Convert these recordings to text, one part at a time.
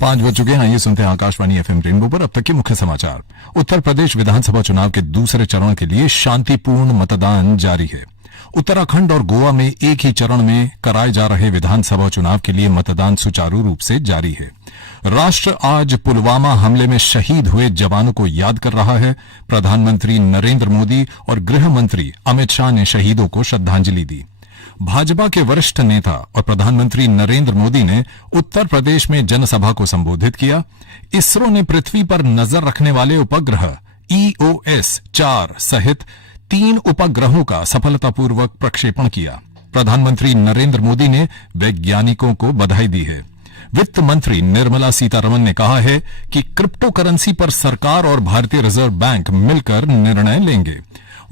5 बज चुके हैं। आइए सुनते हैं आकाशवाणी एफएम रेनबो पर अब तक के मुख्य समाचार। उत्तर प्रदेश विधानसभा चुनाव के दूसरे चरण के लिए शांतिपूर्ण मतदान जारी है। उत्तराखंड और गोवा में एक ही चरण में कराए जा रहे विधानसभा चुनाव के लिए मतदान सुचारू रूप से जारी है। राष्ट्र आज पुलवामा हमले में शहीद हुए जवानों को याद कर रहा है। प्रधानमंत्री नरेंद्र मोदी और गृह मंत्री अमित शाह ने शहीदों को श्रद्धांजलि दी। भाजपा के वरिष्ठ नेता और प्रधानमंत्री नरेंद्र मोदी ने उत्तर प्रदेश में जनसभा को संबोधित किया। इसरो ने पृथ्वी पर नजर रखने वाले उपग्रह EOS-4 सहित 3 उपग्रहों का सफलतापूर्वक प्रक्षेपण किया। प्रधानमंत्री नरेंद्र मोदी ने वैज्ञानिकों को बधाई दी है। वित्त मंत्री निर्मला सीतारमण ने कहा है कि क्रिप्टो करेंसी पर सरकार और भारतीय रिजर्व बैंक मिलकर निर्णय लेंगे।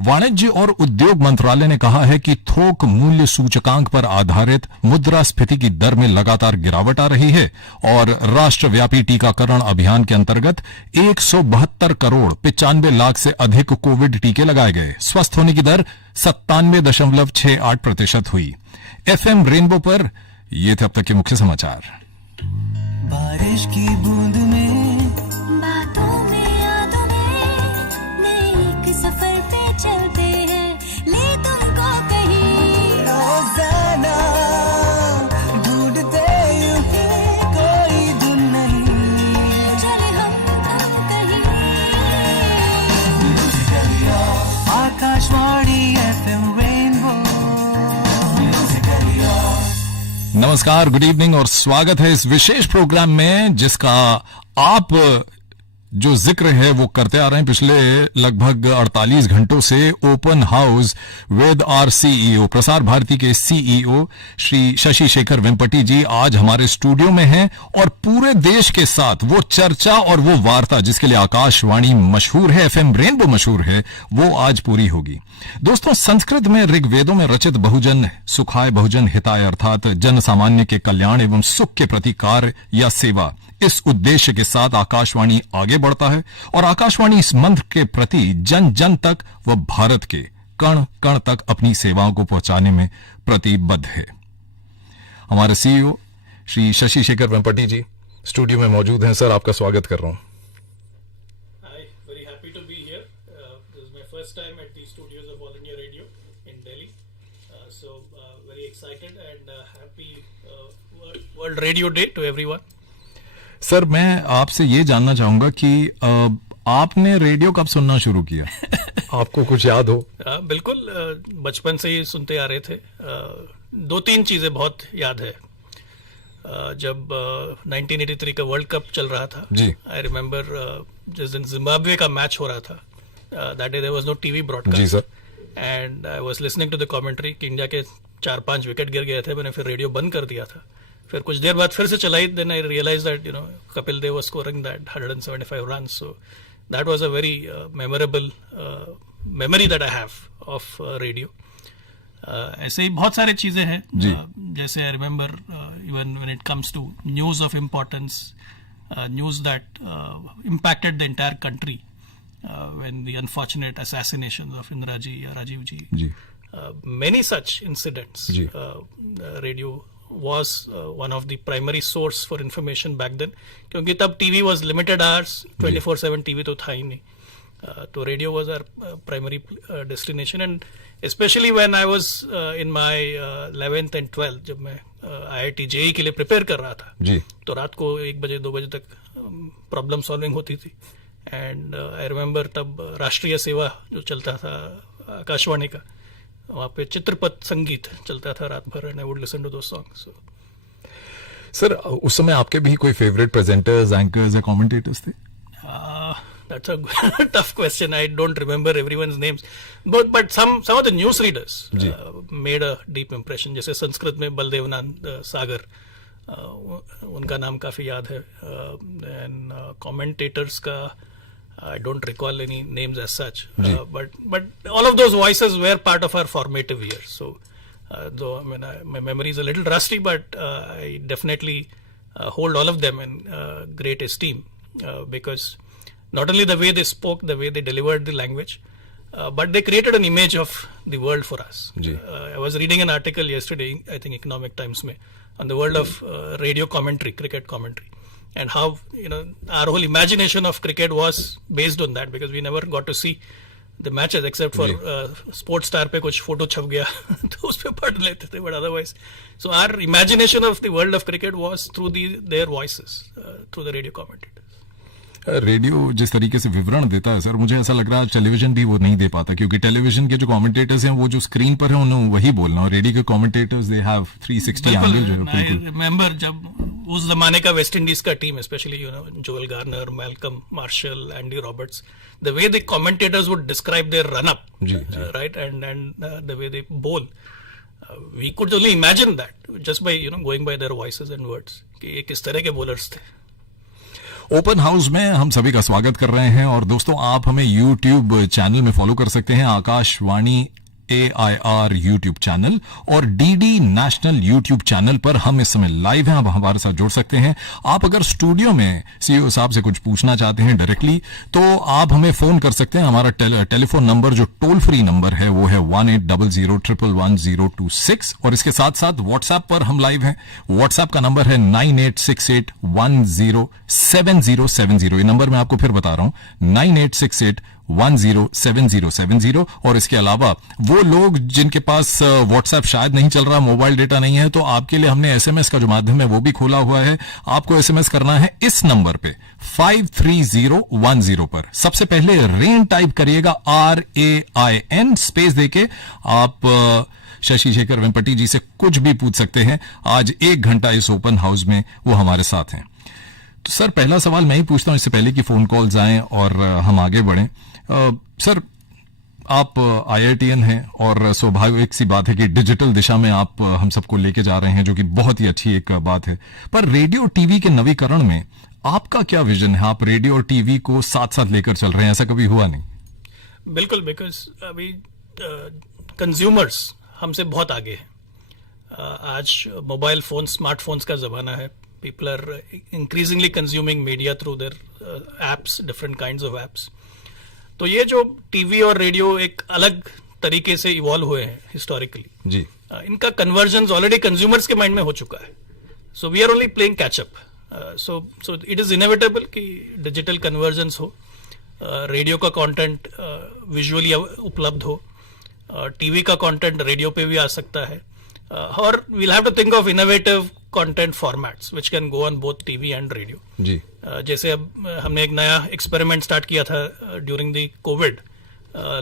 वाणिज्य और उद्योग मंत्रालय ने कहा है कि थोक मूल्य सूचकांक पर आधारित मुद्रास्फीति की दर में लगातार गिरावट आ रही है और राष्ट्रव्यापी टीकाकरण अभियान के अंतर्गत 172 करोड़ 95 लाख से अधिक कोविड टीके लगाए गए। स्वस्थ होने की दर 97.68% हुई। एफएम रेनबो पर ये थे अब तक के मुख्य समाचार। बारिश की बूंद में नमस्कार, गुड इवनिंग और स्वागत है इस विशेष प्रोग्राम में जिसका आप जो जिक्र है वो करते आ रहे हैं पिछले लगभग 48 घंटों से। Open house with our CEO, Prasar Bharati के सीईओ श्री शशि शेखर वेम्पटी जी आज हमारे स्टूडियो में हैं और पूरे देश के साथ वो चर्चा और वो वार्ता जिसके लिए आकाशवाणी मशहूर है, एफएम रेनबो मशहूर है, वो आज पूरी होगी। दोस्तों, संस्कृत में ऋग्वेदों में रचित बहुजन सुखाय बहुजन हिताय अर्थात जन सामान्य के कल्याण एवं सुख के प्रति कार्य या सेवा, इस उद्देश्य के साथ आकाशवाणी आगे बढ़ता है और आकाशवाणी इस मंत्र के प्रति जन जन तक व भारत के कण कण तक अपनी सेवाओं को पहुंचाने में प्रतिबद्ध है। हमारे सीईओ श्री शशि शेखर वेम्पटी जी स्टूडियो में मौजूद हैं। सर, आपका स्वागत कर रहा हूं। Very happy to be here. This is my first time at the studios of All India Radio in Delhi. Very excited and happy World Radio Day to everyone. Sir, मैं आपसे ये जानना चाहूंगा कि आपने रेडियो कब सुनना शुरू किया? आपको कुछ याद हो? बिल्कुल, बचपन से ही सुनते आ रहे थे। 2-3 चीजें बहुत याद है। जब 1983 का वर्ल्ड कप चल रहा था, आई रिमेम्बर जिस दिन जिम्बाब्वे का मैच हो रहा था, that day there was no TV broadcast. जी sir. And I was listening to the commentary कि इंडिया के 4-5 विकेट गिर गए थे। मैंने फिर रेडियो बंद कर दिया था। फिर कुछ देर बाद फिर से चलाई। Then I realise that Kapil Dev was scoring that 175 runs. So that was a very memorable memory that I have of radio. ऐसे ही बहुत सारे चीजें हैं। जैसे I remember even when it comes to news of importance, news that impacted the entire country, when the unfortunate assassinations of Indira ji या Rajiv ji, many such incidents. Radio was one of the primary source for information back then, क्योंकि तब TV was limited hours, 24/7 TV तो था ही नहीं। तो radio was our primary destination, and especially when I was in my 11th and 12th, जब मैं IIT JEE के लिए प्रिपेयर कर रहा था तो रात को 1 बजे 2 बजे तक प्रॉब्लम सॉल्विंग होती थी। एंड आई रिमेम्बर तब राष्ट्रीय सेवा जो चलता था आकाशवाणी का, वहाँ पे चित्रपट संगीत चलता था रात भर, and I would listen to those songs. Sir, उस समय आपके भी कोई फेवरेट प्रेजेंटर्स, एंकर्स या कमेंटेटर्स थे? That's a tough question. I don't remember everyone's names, but some of the news readers made a deep impression. जैसे संस्कृत में बलदेवनाथ सागर, उनका नाम काफी याद है। And commentators का I don't recall any names as such, but all of those voices were part of our formative years. So, though I mean, my memory is a little rusty, but I definitely hold all of them in great esteem, because not only the way they spoke, the way they delivered the language, but they created an image of the world for us. I was reading an article yesterday, I think Economic Times, on the world of radio commentary, cricket commentary. and how our whole imagination of cricket was based on that, because we never got to see the matches except for Sports Star पे कुछ photo छप गया तो उस पे पढ़ लेते थे, but otherwise so our imagination of the world of cricket was through their voices, through the radio commentators. Radio जिस तरीके से विवरण देता है सर, मुझे ऐसा लग रहा है टेलीविजन भी वो नहीं दे पाता, क्योंकि टेलीविजन के जो कमेंटेटर्स हैं वो जो स्क्रीन पर है उन्हें वही बोलना, और रेडियो के कमेंटेटर्स दे हैव 360 एंगल जो है। आई रिमेंबर जब उस जमाने का वेस्ट इंडीज का team, specially Joel Garner, Malcolm Marshall, Andy Roberts, the way the commentators would describe their run up, right, and the way they bowl, we could only imagine that just by going by their voices and words कि ये किस तरह के bowlers थे। Open house में हम सभी का स्वागत कर रहे हैं, और दोस्तों आप हमें यूट्यूब चैनल में फॉलो कर सकते हैं, आकाशवाणी AIR यूट्यूब चैनल और DD नेशनल यूट्यूब चैनल पर हम इस समय लाइव हैं। आप हमारे साथ जुड़ सकते हैं। आप अगर स्टूडियो में CEO साहब से कुछ पूछना चाहते हैं डायरेक्टली, तो आप हमें फोन कर सकते हैं। हमारा टेलीफोन नंबर जो टोल फ्री नंबर है वो है 1800111026, और इसके साथ साथ व्हाट्सएप पर हम लाइव हैं। व्हाट्सएप का नंबर है 9868107070। ये नंबर मैं आपको फिर बता रहा हूं, 9868107070। और इसके अलावा वो लोग जिनके पास व्हाट्सएप शायद नहीं चल रहा, मोबाइल डेटा नहीं है, तो आपके लिए हमने SMS का जो माध्यम है वो भी खोला हुआ है। आपको SMS करना है इस नंबर पे 53010 पर। सबसे पहले रेन टाइप करिएगा, RAIN स्पेस देके। आप शशि शेखर वेम्पटी जी से कुछ भी पूछ सकते हैं। आज 1 घंटा इस ओपन हाउस में वो हमारे साथ हैं। तो सर पहला सवाल मैं ही पूछता हूं इससे पहले कि फोन कॉल्स आएं और हम आगे बढ़ें। सर आप IITN हैं, और स्वाभाविक सी बात है कि डिजिटल दिशा में आप हम सबको लेके जा रहे हैं, जो कि बहुत ही अच्छी एक बात है। पर रेडियो टीवी के नवीकरण में आपका क्या विजन है? आप रेडियो और टीवी को साथ साथ लेकर चल रहे हैं, ऐसा कभी हुआ नहीं? बिल्कुल, बिकॉज अभी कंज्यूमर्स हमसे बहुत आगे हैं। आज मोबाइल फोन, स्मार्टफोन्स का जमाना है। People are increasingly consuming media through their apps, different kinds of apps. तो ये जो टीवी और रेडियो एक अलग तरीके से इवॉल्व हुए हैं हिस्टोरिकली जी, इनका कन्वर्जन ऑलरेडी कंज्यूमर्स के माइंड में हो चुका है। So we are only playing catch up. So it is inevitable कि डिजिटल कन्वर्जन हो, रेडियो का कंटेंट विजुअली उपलब्ध हो, टीवी का कंटेंट रेडियो पे भी आ सकता है, और we'll have to think of innovative content formats which can go on both TV and radio. जी, जैसे अब हमने एक नया एक्सपेरिमेंट स्टार्ट किया था ड्यूरिंग द कोविड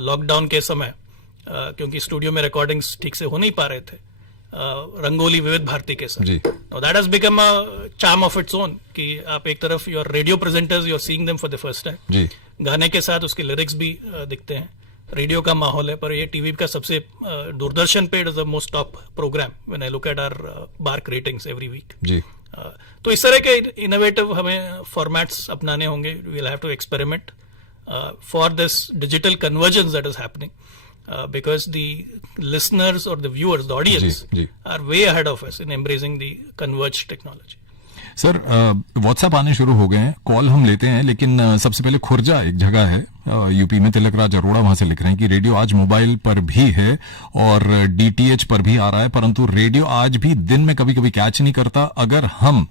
लॉकडाउन के समय, क्योंकि स्टूडियो में रिकॉर्डिंग्स ठीक से हो नहीं पा रहे थे, रंगोली विविध भारती के साथ। Now that has become a charm of its own कि आप एक तरफ your radio presenters, you are seeing them for the first time, गाने के साथ उसके लिरिक्स भी दिखते हैं, रेडियो का माहौल है। पर ये टीवी का सबसे दूरदर्शन पे it is the most top programme when I look at our BARC ratings every week. तो इस तरह के इनोवेटिव हमें फॉर्मेट्स अपनाने होंगे। We will have to experiment for this digital convergence that is happening, because the listeners or the viewers, the audience, are way ahead of us in embracing the converged technology. Sir WhatsApp आने शुरू हो गए हैं, call हम लेते हैं, लेकिन सबसे पहले खुर्जा एक जगह है यूपी में, तिलक राज अरोड़ा वहां से लिख रहे हैं कि रेडियो आज मोबाइल पर भी है और DTH पर भी आ रहा है, परंतु रेडियो आज भी दिन में कभी कभी कैच नहीं करता। अगर हम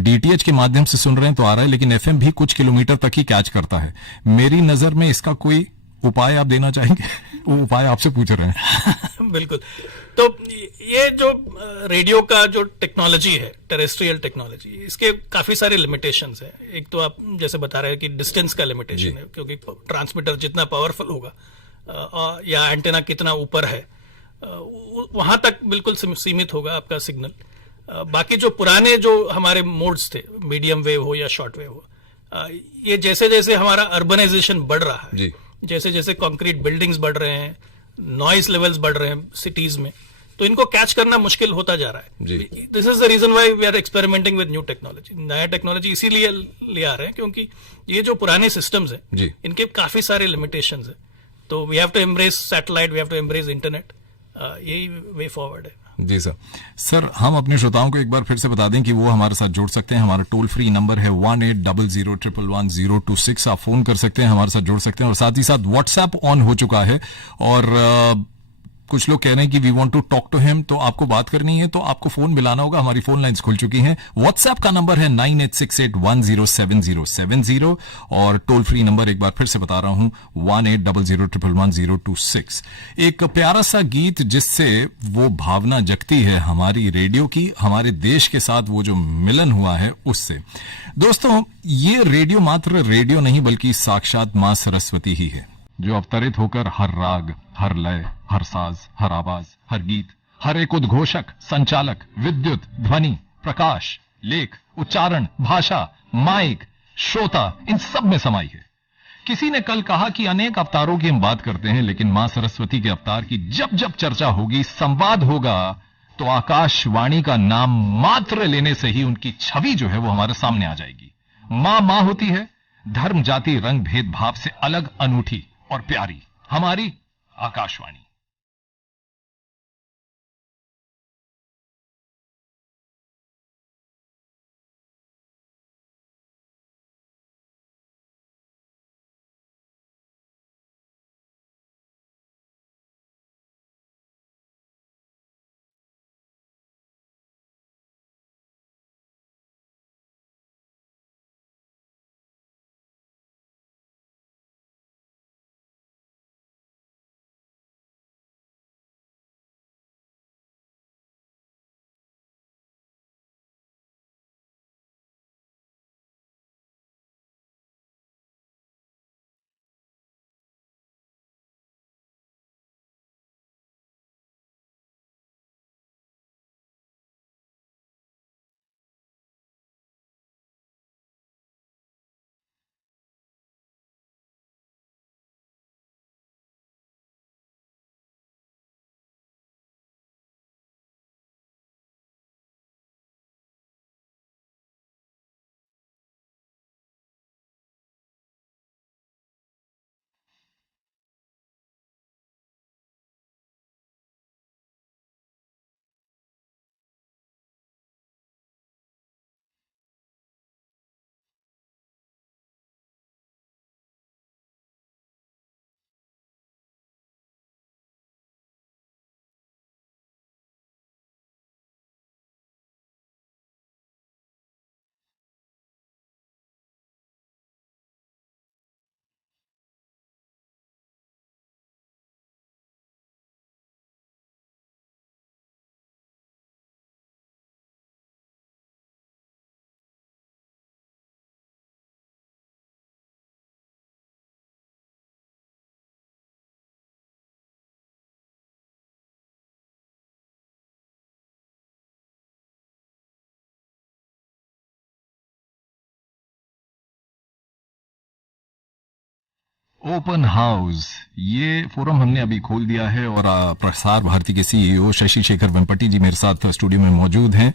DTH के माध्यम से सुन रहे हैं तो आ रहा है, लेकिन FM भी कुछ किलोमीटर तक ही कैच करता है। मेरी नजर में इसका कोई उपाय आप देना चाहेंगे? वो उपाय आपसे पूछ रहे हैं। बिल्कुल। तो ये जो रेडियो का जो टेक्नोलॉजी है, टेरेस्ट्रियल टेक्नोलॉजी, इसके काफी सारे लिमिटेशंस हैं। एक तो आप जैसे बता रहे हैं कि डिस्टेंस का लिमिटेशन है, क्योंकि ट्रांसमीटर जितना पावरफुल होगा या एंटेना कितना ऊपर है वहां तक बिल्कुल सीमित होगा आपका सिग्नल। बाकी जो पुराने जो हमारे मोड्स थे, मीडियम वेव हो या शॉर्ट वेव हो, ये जैसे जैसे हमारा अर्बनाइजेशन बढ़ रहा है, जैसे जैसे कंक्रीट बिल्डिंग्स बढ़ रहे हैं, नॉइज लेवल्स बढ़ रहे हैं सिटीज में, तो इनको कैच करना मुश्किल होता जा रहा है। This is the reason why we are experimenting with new technology. नया टेक्नोलॉजी इसीलिए ले आ रहे हैं क्योंकि ये जो पुराने सिस्टम्स हैं इनके काफी सारे लिमिटेशंस हैं। तो we have to embrace satellite, we have to embrace internet, यही वे फॉरवर्ड है। जी सर, हम अपने श्रोताओं को एक बार फिर से बता दें कि वो हमारे साथ जुड़ सकते हैं। हमारा टोल फ्री नंबर है 1800111026। आप फोन कर सकते हैं, हमारे साथ जुड़ सकते हैं, और साथ ही साथ व्हाट्सएप ऑन हो चुका है। और कुछ लोग कह रहे हैं कि we want to talk to him, तो आपको बात करनी है तो आपको फोन मिलाना होगा। हमारी फोन लाइंस खुल चुकी हैं। व्हाट्सएप का नंबर है 9868107070 और टोल फ्री नंबर एक बार फिर से बता रहा हूं 1800111026। एक प्यारा सा गीत जिससे वो भावना जगती है हमारी रेडियो की, हमारे देश के साथ वो जो मिलन हुआ है उससे। दोस्तों, ये रेडियो मात्र रेडियो नहीं बल्कि साक्षात मां सरस्वती ही है, जो अवतरित होकर हर राग, हर लय, हर साज, हर आवाज, हर गीत, हर एक उद्घोषक, संचालक, विद्युत, ध्वनि, प्रकाश, लेख, उच्चारण, भाषा, माइक, श्रोता, इन सब में समाई है। किसी ने कल कहा कि अनेक अवतारों की हम बात करते हैं, लेकिन मां सरस्वती के अवतार की जब जब चर्चा होगी, संवाद होगा, तो आकाशवाणी का नाम मात्र लेने से ही उनकी छवि जो है वो हमारे सामने आ जाएगी। मां होती है, धर्म, जाति, रंग, भेदभाव से अलग, अनूठी और प्यारी, हमारी आकाशवाणी। ओपन हाउस, ये फोरम हमने अभी खोल दिया है और प्रसार भारती के सीईओ शशि शेखर वेम्पटी जी मेरे साथ स्टूडियो में मौजूद हैं।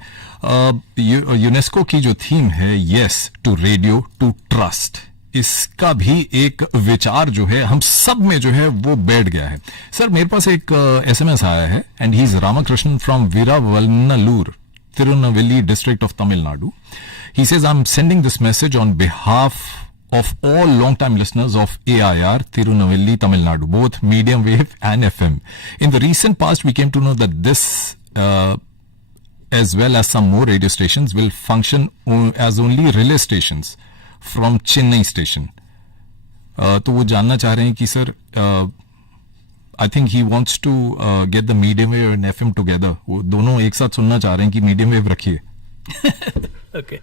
यूनेस्को की जो थीम है yes to radio to trust, इसका भी एक विचार जो है हम सब में जो है वो बैठ गया है। सर, मेरे पास एक एसएमएस आया है and he is Ramakrishnan from Veeravallur, Tirunelveli district of Tamil Nadu. He says, I'm sending this message on behalf of all long-time listeners of AIR, Tirunelveli, Tamil Nadu, both medium wave and FM. In the recent past, we came to know that this, as well as some more radio stations, will function as only relay stations from Chennai station. तो वो जानना चाह रहे हैं कि sir, I think he wants to get the medium wave and FM together. वो दोनों एक साथ सुनना चाह रहे हैं कि medium wave रखिए. Okay.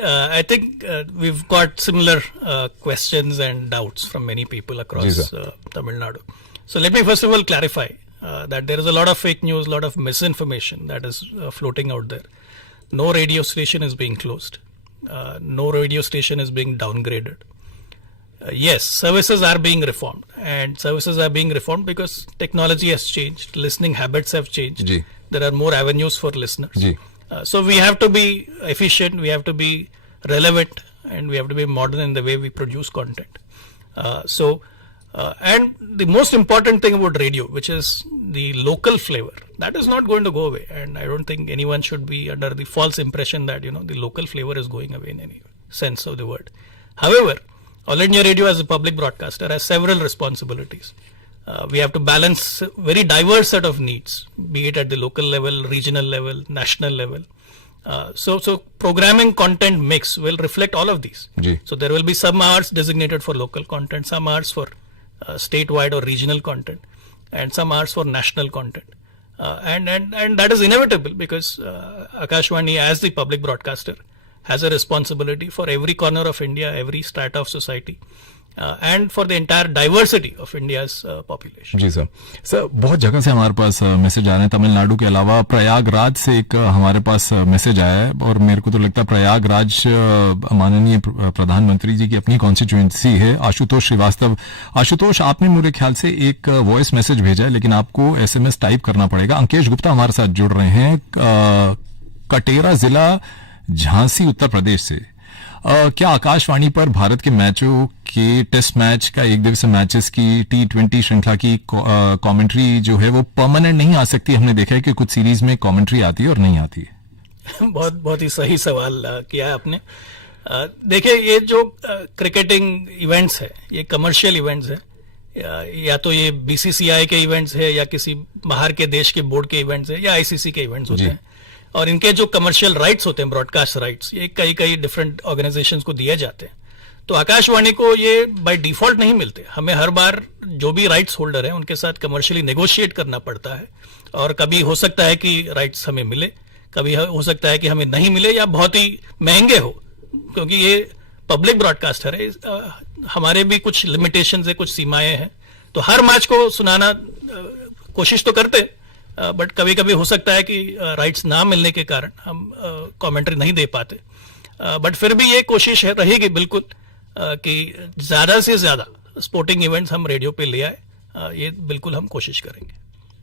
I think we've got similar questions and doubts from many people across Tamil Nadu. So let me first of all clarify that there is a lot of fake news, a lot of misinformation that is floating out there. No radio station is being closed. No radio station is being downgraded. Yes, services are being reformed, and services are being reformed because technology has changed, listening habits have changed. There are more avenues for listeners. So we have to be efficient, we have to be relevant, and we have to be modern in the way we produce content. And the most important thing about radio, which is the local flavor, that is not going to go away. And I don't think anyone should be under the false impression that, you know, the local flavor is going away in any sense of the word. However, All India Radio as a public broadcaster has several responsibilities. we have to balance very diverse set of needs, be it at the local level, regional level, national level. So programming content mix will reflect all of these. जी. So there will be some hours designated for local content, some hours for statewide or regional content, and some hours for national content. And that is inevitable because Akashvani, as the public broadcaster, has a responsibility for every corner of India, every strata of society, and for the entire diversity of India's population. जी sir बहुत जगह से हमारे पास message आ रहे हैं। तमिलनाडु के अलावा प्रयागराज से एक हमारे पास मैसेज आया है और मेरे को तो लगता है प्रयागराज माननीय प्रधानमंत्री जी की अपनी कॉन्स्टिट्यूएंसी है। आशुतोष श्रीवास्तव, आशुतोष आपने मेरे ख्याल से एक वॉइस मैसेज भेजा है, लेकिन आपको SMS टाइप करना पड़ेगा। अंकेश गुप्ता हमारे साथ जुड़ रहे हैं कटेरा जिला झांसी उत्तर प्रदेश से। क्या आकाशवाणी पर भारत के मैचों के टेस्ट मैच का एक दिवसीय मैचेस की T20 श्रृंखला की कमेंट्री जो है वो परमानेंट नहीं आ सकती? हमने देखा है कि कुछ सीरीज में कमेंट्री आती है और नहीं आती है। बहुत ही सही सवाल किया है आपने। देखिए, ये जो क्रिकेटिंग इवेंट्स है, ये कमर्शियल इवेंट्स है, या तो ये BCCI के इवेंट्स है, या किसी बाहर के देश के बोर्ड के इवेंट्स है, या ICC के इवेंट्स होते हैं। और इनके जो कमर्शियल राइट्स होते हैं, ब्रॉडकास्ट राइट्स, ये कई डिफरेंट ऑर्गेनाइजेशंस को दिए जाते हैं। तो आकाशवाणी को ये बाय डिफॉल्ट नहीं मिलते। हमें हर बार जो भी राइट्स होल्डर हैं उनके साथ कमर्शियली नेगोशिएट करना पड़ता है। और कभी हो सकता है कि राइट्स हमें मिले, कभी हो सकता है कि हमें नहीं मिले, या बहुत ही महंगे हो, क्योंकि ये पब्लिक ब्रॉडकास्टर है। हमारे भी कुछ लिमिटेशंस है, कुछ सीमाएं हैं। तो हर मैच को सुनाना कोशिश तो करते, बट कभी कभी हो सकता है कि राइट्स ना मिलने के कारण हम कमेंट्री नहीं दे पाते। बट फिर भी ये कोशिश रहेगी बिल्कुल कि ज्यादा से ज्यादा स्पोर्टिंग इवेंट्स हम रेडियो पे ले आए। ये बिल्कुल हम कोशिश करेंगे।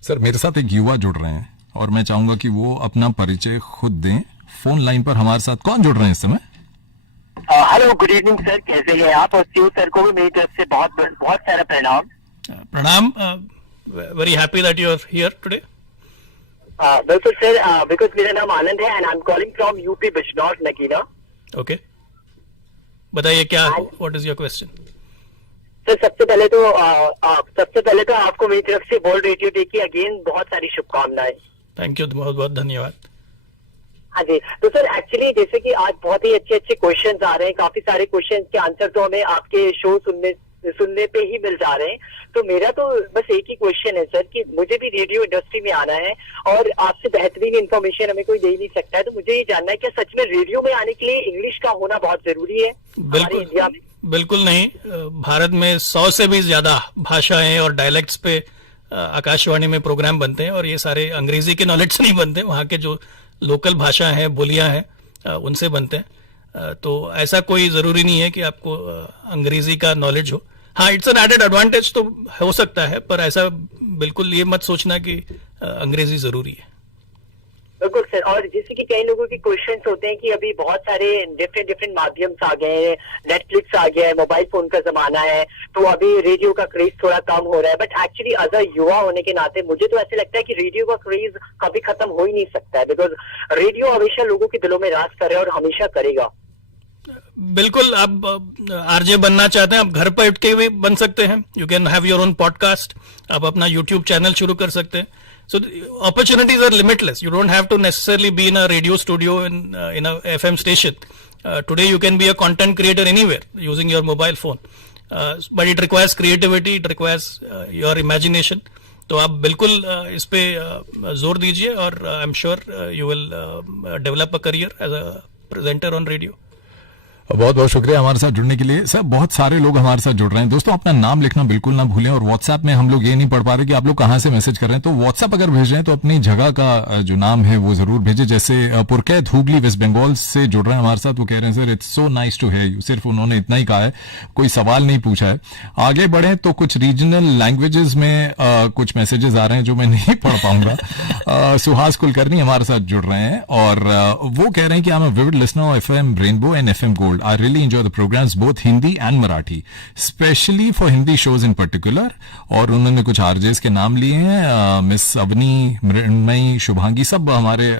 सर मेरे साथ एक युवा जुड़ रहे हैं और मैं चाहूंगा कि वो अपना परिचय खुद दें। फोन लाइन पर हमारे साथ कौन जुड़ रहे हैं इस समय? हेलो, गुड इवनिंग सर, कैसे हैं आप? और सीओ सर को भी मेरी तरफ से बहुत सारा प्रणाम। Very happy that you are here today. बिल्कुल सर, बिकॉज मेरा नाम आनंद है and I am calling from UP Bijnor Nagina. Okay, बताइए क्या, what is your question? Sir सबसे पहले तो आपको मेरी तरफ से वर्ल्ड रेडियो डे की अगेन बहुत सारी शुभकामनाएं। थैंक यू, बहुत बहुत धन्यवाद। हाँ जी, तो सर एक्चुअली जैसे कि आज बहुत ही अच्छे क्वेश्चंस आ रहे हैं, काफी सारे क्वेश्चंस के आंसर तो हमें आपके शो सुनने पे ही मिल जा रहे हैं। तो मेरा तो बस एक ही क्वेश्चन है सर कि मुझे भी रेडियो इंडस्ट्री में आना है और आपसे बेहतरीन इन्फॉर्मेशन हमें कोई दे ही नहीं सकता है। तो मुझे ये जानना है कि सच में रेडियो में आने के लिए इंग्लिश का होना बहुत जरूरी है हमारे इंडिया में? बिल्कुल नहीं। भारत में 100 से भी ज्यादा भाषाएं और डायलेक्ट्स पे आकाशवाणी में प्रोग्राम बनते हैं, और ये सारे अंग्रेजी के नॉलेज से नहीं बनते, वहाँ के जो लोकल भाषा हैं, बोलियां हैं, उनसे बनते हैं। तो ऐसा कोई जरूरी नहीं है कि आपको अंग्रेजी का नॉलेज हो। हाँ, इट्स एन एडेड एडवांटेज तो हो सकता है, पर ऐसा बिल्कुल ये मत सोचना कि अंग्रेजी जरूरी है। बिल्कुल सर, और जैसे कि कई लोगों के क्वेश्चंस होते हैं कि अभी बहुत सारे डिफरेंट माध्यम आ गए हैं, नेटफ्लिक्स आ गया है, मोबाइल फोन का जमाना है, तो अभी रेडियो का क्रेज थोड़ा कम हो रहा है। बट एक्चुअली एज अ युवा होने के नाते मुझे तो ऐसे लगता है कि रेडियो का क्रेज कभी खत्म हो ही नहीं सकता है, बिकॉज रेडियो हमेशा लोगों के दिलों में राज करे और हमेशा करेगा। बिल्कुल, आप आरजे बनना चाहते हैं, आप घर पर उठ के भी बन सकते हैं। You can have your own podcast, आप अपना यूट्यूब चैनल शुरू कर सकते हैं। So opportunities are limitless. You don't have to necessarily be in a radio studio in a FM station. Today you can be a content creator anywhere using your mobile phone. But it requires creativity, it requires your imagination. तो आप बिल्कुल इस पे जोर दीजिए और I'm sure you will develop a career as a presenter on radio. बहुत बहुत शुक्रिया हमारे साथ जुड़ने के लिए। सर बहुत सारे लोग हमारे साथ जुड़ रहे हैं। दोस्तों अपना नाम लिखना बिल्कुल ना भूलें, और व्हाट्सएप में हम लोग ये नहीं पढ़ पा रहे कि आप लोग कहाँ से मैसेज कर रहे हैं, तो व्हाट्सएप अगर भेज रहे हैं तो अपनी जगह का जो नाम है वो जरूर भेजें। जैसे पुरकैत हुगली वेस्ट बंगाल से जुड़ रहे हैं हमारे साथ, वो कह रहे हैं sir it's so nice to hear you. सिर्फ उन्होंने इतना ही कहा है, कोई सवाल नहीं पूछा है। आगे बढ़े तो कुछ रीजनल लैंग्वेजेस में कुछ मैसेजेस आ रहे हैं जो मैं नहीं पढ़ पाऊंगा। सुहास कुलकर्णी हमारे साथ जुड़ रहे हैं और वो कह रहे हैं कि I am a vivid listener of FM rainbow and FM gold. told, I really enjoy the programs, both Hindi and Marathi, especially for Hindi shows in particular. और उन्होंने कुछ आरजेस के नाम लिए हैं, मिस अवनी, मृण्मयी, शुभांगी, सब हमारे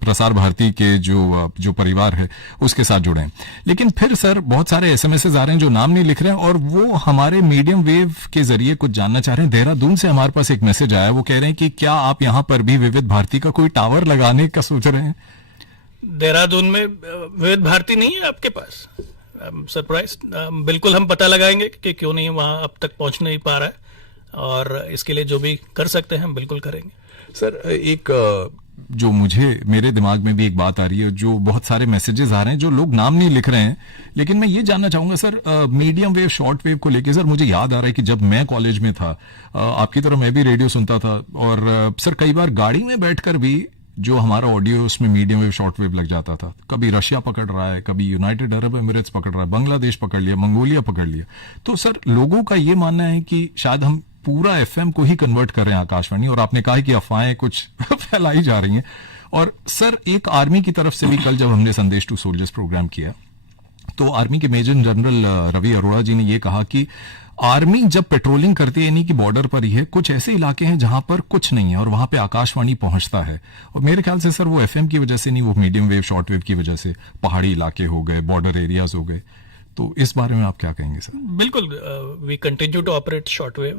प्रसार भारती के जो परिवार है उसके साथ जुड़े हैं. लेकिन फिर सर बहुत सारे एसएमएसेस आ रहे हैं जो नाम नहीं लिख रहे हैं, और वो हमारे मीडियम वेव के जरिए कुछ जानना चाह रहे हैं. देहरादून से हमारे पास एक मैसेज आया, वो कह रहे हैं कि क्या आप यहाँ पर भी विविध भारती का कोई टावर लगाने का सोच रहे हैं? देहरादून में विविध भारती नहीं है आपके पास? सरप्राइज. बिल्कुल हम पता लगाएंगे कि क्यों नहीं वहां अब तक पहुंच नहीं पा रहा है, और इसके लिए जो भी कर सकते हैं हम बिल्कुल करेंगे. सर एक जो मेरे दिमाग में भी एक बात आ रही है, जो बहुत सारे मैसेजेस आ रहे हैं जो लोग नाम नहीं लिख रहे हैं, लेकिन मैं ये जानना चाहूंगा sir, medium wave short wave को लेके सर मुझे याद आ रहा है कि जब मैं कॉलेज में था, आपकी तरह मैं भी रेडियो सुनता था, और सर कई बार गाड़ी में बैठकर भी जो हमारा ऑडियो उसमें मीडियम वेव शॉर्ट वेव लग जाता था. कभी रशिया पकड़ रहा है, कभी यूनाइटेड अरब एमिरेट्स पकड़ रहा है, बांग्लादेश पकड़ लिया, मंगोलिया पकड़ लिया. तो सर लोगों का ये मानना है कि शायद हम पूरा एफएम को ही कन्वर्ट कर रहे हैं आकाशवाणी, और आपने कहा कि अफवाहें कुछ फैलाई जा रही हैं. और सर एक आर्मी की तरफ से भी कल जब हमने संदेश टू सोल्जर्स प्रोग्राम किया, तो आर्मी के मेजर जनरल रवि अरोड़ा जी ने यह कहा कि आर्मी जब पेट्रोलिंग करती है, यानी कि बॉर्डर पर ही है, कुछ ऐसे इलाके हैं जहां पर कुछ नहीं है और वहां पे आकाशवाणी पहुंचता है. और मेरे ख्याल से सर वो एफएम की वजह से नहीं, वो मीडियम वेव शॉर्ट वेव की वजह से, पहाड़ी इलाके हो गए, बॉर्डर एरियाज हो गए. तो इस बारे में आप क्या कहेंगे सर? बिल्कुल, we continue to operate short wave.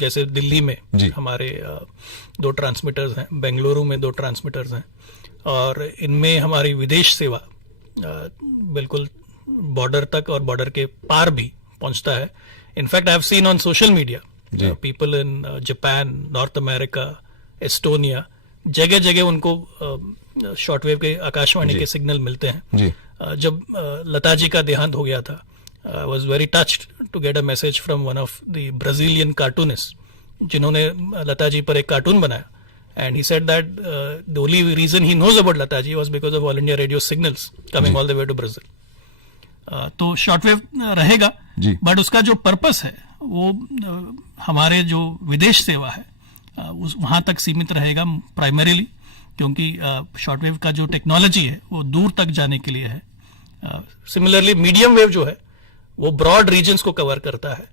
जैसे दिल्ली में हमारे 2 ट्रांसमीटर्स हैं, बेंगलुरु में 2 ट्रांसमीटर्स हैं, और इनमें हमारी विदेश सेवा बिल्कुल बॉर्डर तक और बॉर्डर के पार भी पहुंचता है. In fact I have seen on social media people in Japan, north America, Estonia, जगह जगह उनको शॉर्टवेव के आकाशवाणी के सिग्नल मिलते हैं. जब लता जी का देहांत हो गया था, I was very touched to get a message from one of the Brazilian cartoonist, जिन्होंने लता जी पर एक कार्टून बनाया. And he said that the only reason he knows about Lata ji was because of All India Radio signals coming all the way to Brazil. तो shortwave रहेगा, but उसका जो purpose है वो हमारे जो विदेश सेवा है वहां तक सीमित रहेगा प्राइमरीली, क्योंकि शॉर्टवेव का जो टेक्नोलॉजी है वो दूर तक जाने के लिए है. सिमिलरली मीडियम वेव जो है वो ब्रॉड रीजन्स को कवर करता है,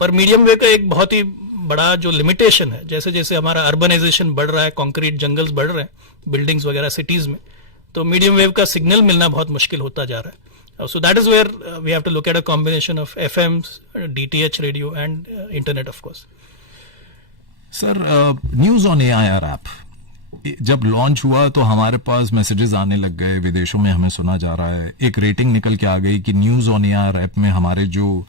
पर मीडियम वेव का एक बहुत ही बड़ा जो लिमिटेशन है, जैसे जैसे हमारा अर्बनाइजेशन बढ़ रहा है, कंक्रीट जंगल्स बढ़ रहे हैं, बिल्डिंग्स वगैरह सिटीज में, तो मीडियम वेव का सिग्नल मिलना बहुत मुश्किल होता जा रहा है. So that is where we have to look at a combination of FMs, DTH radio and internet of course. Sir news on AIR app जब लॉन्च हुआ तो हमारे पास मैसेजेस आने लग गए, विदेशों में हमें सुना जा रहा है, एक रेटिंग निकल के आ गई कि न्यूज ऑन AIR ऐप में हमारे जो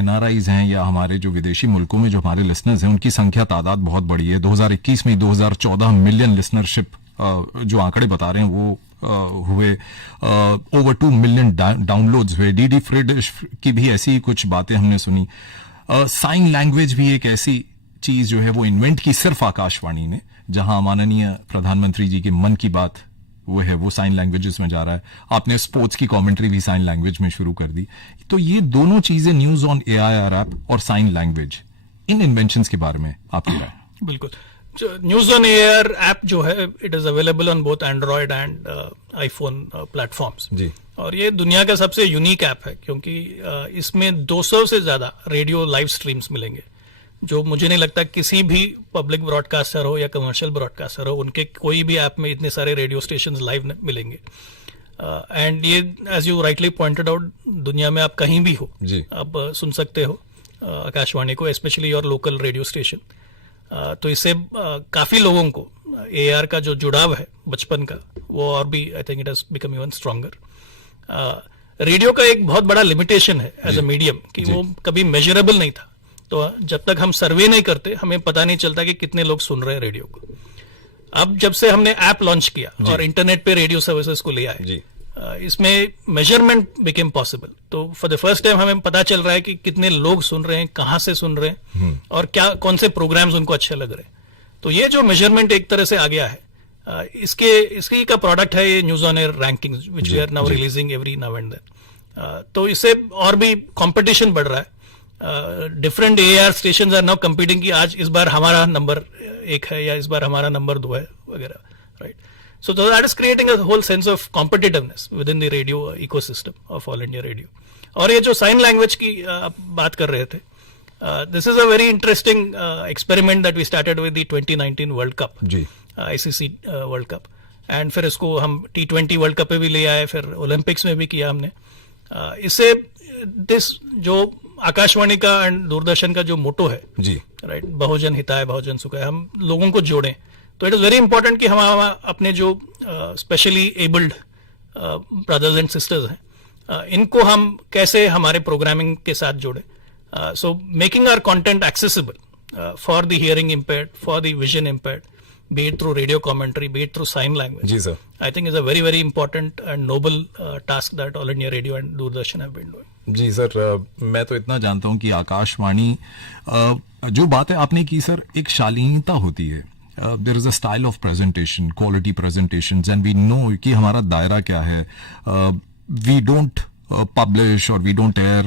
NRIs हैं या हमारे जो विदेशी मुल्कों में जो हमारे लिसनर्स हैं उनकी संख्या तादाद बहुत बड़ी है. 2021 में 2014 मिलियन लिसनरशिप जो आंकड़े बता रहे हैं वो हुए, ओवर 2 मिलियन डाउनलोड्स हुए. डीडी फ्री डिश की भी ऐसी ही कुछ बातें हमने सुनी. साइन लैंग्वेज भी एक ऐसी चीज जो है वो इन्वेंट की सिर्फ आकाशवाणी ने, जहां माननीय प्रधानमंत्री जी की मन की बात वो है वो साइन लैंग्वेजेस में जा रहा है. आपने स्पोर्ट्स की कमेंट्री भी साइन लैंग्वेज में शुरू कर दी. तो ये दोनों चीजें, न्यूज ऑन AIR ऐप और साइन लैंग्वेज, इन इन्वेंशंस के बारे में आपकी राय? बिल्कुल, न्यूज ऑन AIR ऐप जो है it is available on both Android and iPhone platforms जी. और ये दुनिया का सबसे यूनिक ऐप है, क्योंकि इसमें 200 से ज्यादा रेडियो लाइव स्ट्रीम्स मिलेंगे, जो मुझे नहीं लगता किसी भी पब्लिक ब्रॉडकास्टर हो या कमर्शियल ब्रॉडकास्टर हो उनके कोई भी ऐप में इतने सारे रेडियो स्टेशंस लाइव मिलेंगे. एंड ये as you rightly pointed out, दुनिया में आप कहीं भी हो आप सुन सकते हो आकाशवाणी को, specially your local radio station. तो इससे काफी लोगों को AIR का जो जुड़ाव है बचपन का, वो और भी I think it has become even stronger. Radio का एक बहुत बड़ा लिमिटेशन है एज अ मीडियम कि वो कभी मेजरेबल नहीं था. तो जब तक हम सर्वे नहीं करते हमें पता नहीं चलता कि कितने लोग सुन रहे हैं रेडियो को. अब जब से हमने ऐप लॉन्च किया और इंटरनेट पे रेडियो सर्विसेज को ले आए, इसमें मेजरमेंट बिकेम पॉसिबल. तो फॉर द फर्स्ट टाइम हमें पता चल रहा है कि कितने लोग सुन रहे हैं, कहाँ से सुन रहे हैं, और क्या कौन से प्रोग्राम्स उनको अच्छे लग रहे हैं. तो ये जो मेजरमेंट एक तरह से आ गया है, इसकी का प्रोडक्ट है ये news on air rankings which we are now releasing every now and then. तो इससे और भी कंपटीशन बढ़ रहा है. Different AIR stations are now competing कि आज इस बार हमारा नंबर 1 है या इस बार हमारा नंबर 2 है वगैरह, right. So that is creating a whole sense of competitiveness within the radio ecosystem of All India Radio. और ये जो साइन लैंग्वेज की आप बात कर रहे थे, this is a very interesting experiment that we started with the 2019 World Cup, ICC World Cup, and फिर इसको हम T20 वर्ल्ड कप पे भी ले आए, फिर ओलंपिक्स में भी किया हमने. इससे जो आकाशवाणी का एंड दूरदर्शन का जो मोटो है, राइट, बहुजन हिताय बहुजन सुखाय, हम लोगों को जोड़ें. तो इट इज वेरी इंपॉर्टेंट कि हम अपने जो specially abled brothers and sisters हैं, इनको हम कैसे हमारे प्रोग्रामिंग के साथ जोड़ें. So making our content accessible for the hearing impaired, for the vision impaired, be it through radio commentary, be it through sign language. जी sir. I think is a very very important and noble task that All India Radio and Doordarshan have been doing. जी sir, मैं तो इतना जानता हूं कि आकाशवाणी, जो बातें आपने की सर, एक शालीनता होती है. There is a style of presentation, quality presentations, and we know कि हमारा दायरा क्या है. वी डोंट पब्लिश और we don't air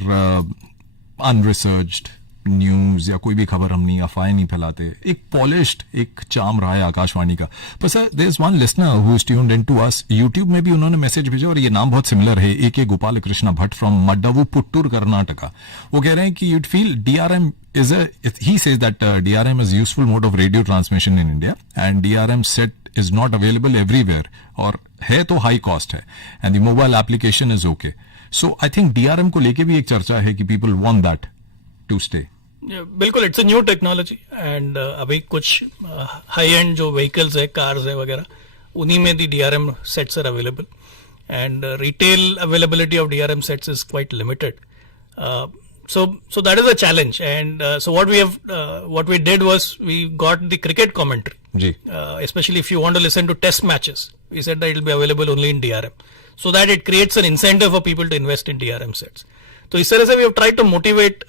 unresearched news या कोई भी खबर, हम नहीं, अफवाहें नहीं फैलाते. एक पॉलिश्ड एक चार्म रहा है आकाशवाणी का. पर sir, there is one listener who is tuned into us. YouTube में भी उन्होंने मैसेज भेजा और ये नाम बहुत सिमिलर है, ए गोपाल कृष्णा भट्ट फ्रॉम मड्डवु, पुट्टूर, कर्नाटका. वो कह रहे हैं कि you'd feel DRM is he says that DRM is useful mode of radio transmission in India, and DRM set is not available everywhere, और है तो हाई कॉस्ट है, and the mobile application is okay. So I think DRM को लेके भी एक चर्चा है कि people want that to stay. बिल्कुल, it's a new technology, and अभी कुछ हाई एंड जो व्हीकल्स है, कार्स है वगैरह, उन्हीं में the DRM sets are available, and retail availability of DRM sets is quite limited. So that is a challenge, and so what we did was we got the cricket commentary, especially if you want to listen to test matches. We said that it will be available only in DRM, so that it creates an incentive for people to invest in DRM sets. So इस तरह से we have tried to motivate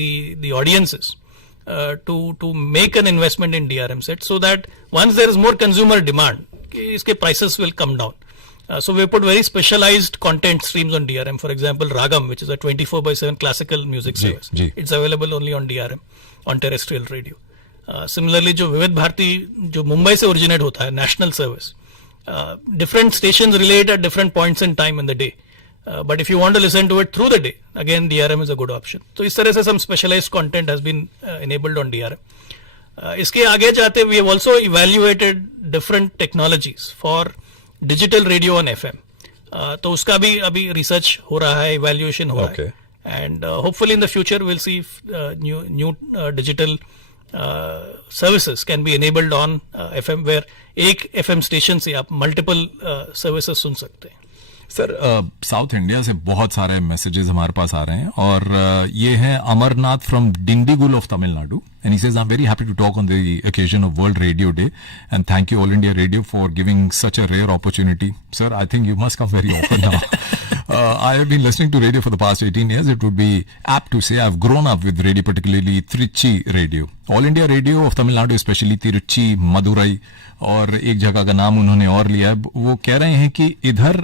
the audiences to make an investment in DRM sets, so that once there is more consumer demand, इसके prices will come down. So we put very specialized content streams on DRM. For example, Ragam, which is a 24/7 classical music service. It's available only on DRM, on terrestrial radio. Similarly, जो विविध भारती जो मुंबई से originate होता है, national service, different stations relate at different points in time in the day. But if you want to listen to it through the day, again DRM is a good option. So इस तरह से some specialized content has been enabled on DRM. इसके आगे जाते, we have also evaluated different technologies for digital radio on FM. तो उसका भी अभी रिसर्च हो रहा है, इवैल्यूएशन हो रहा है, and hopefully in the future will see new digital services can be enabled on FM, where एक FM स्टेशन से आप मल्टीपल सर्विसेज सुन सकते हैं. सर, साउथ इंडिया से बहुत सारे मैसेजेस हमारे पास आ रहे हैं, और ये है Amarnath from Dindigul of Tamil Nadu, and he says I am very happy to talk on the occasion of world radio day, and thank you all India radio for giving such a rare opportunity. Sir, I think you must come very often now. I have been listening to radio for the past 18 years. It would be apt to say I've grown up with radio, particularly Trichy radio. All India Radio of Tamil Nadu, especially Tiruchi, Madurai, और एक जगह का नाम उन्होंने और लिया है. वो कह रहे हैं कि इधर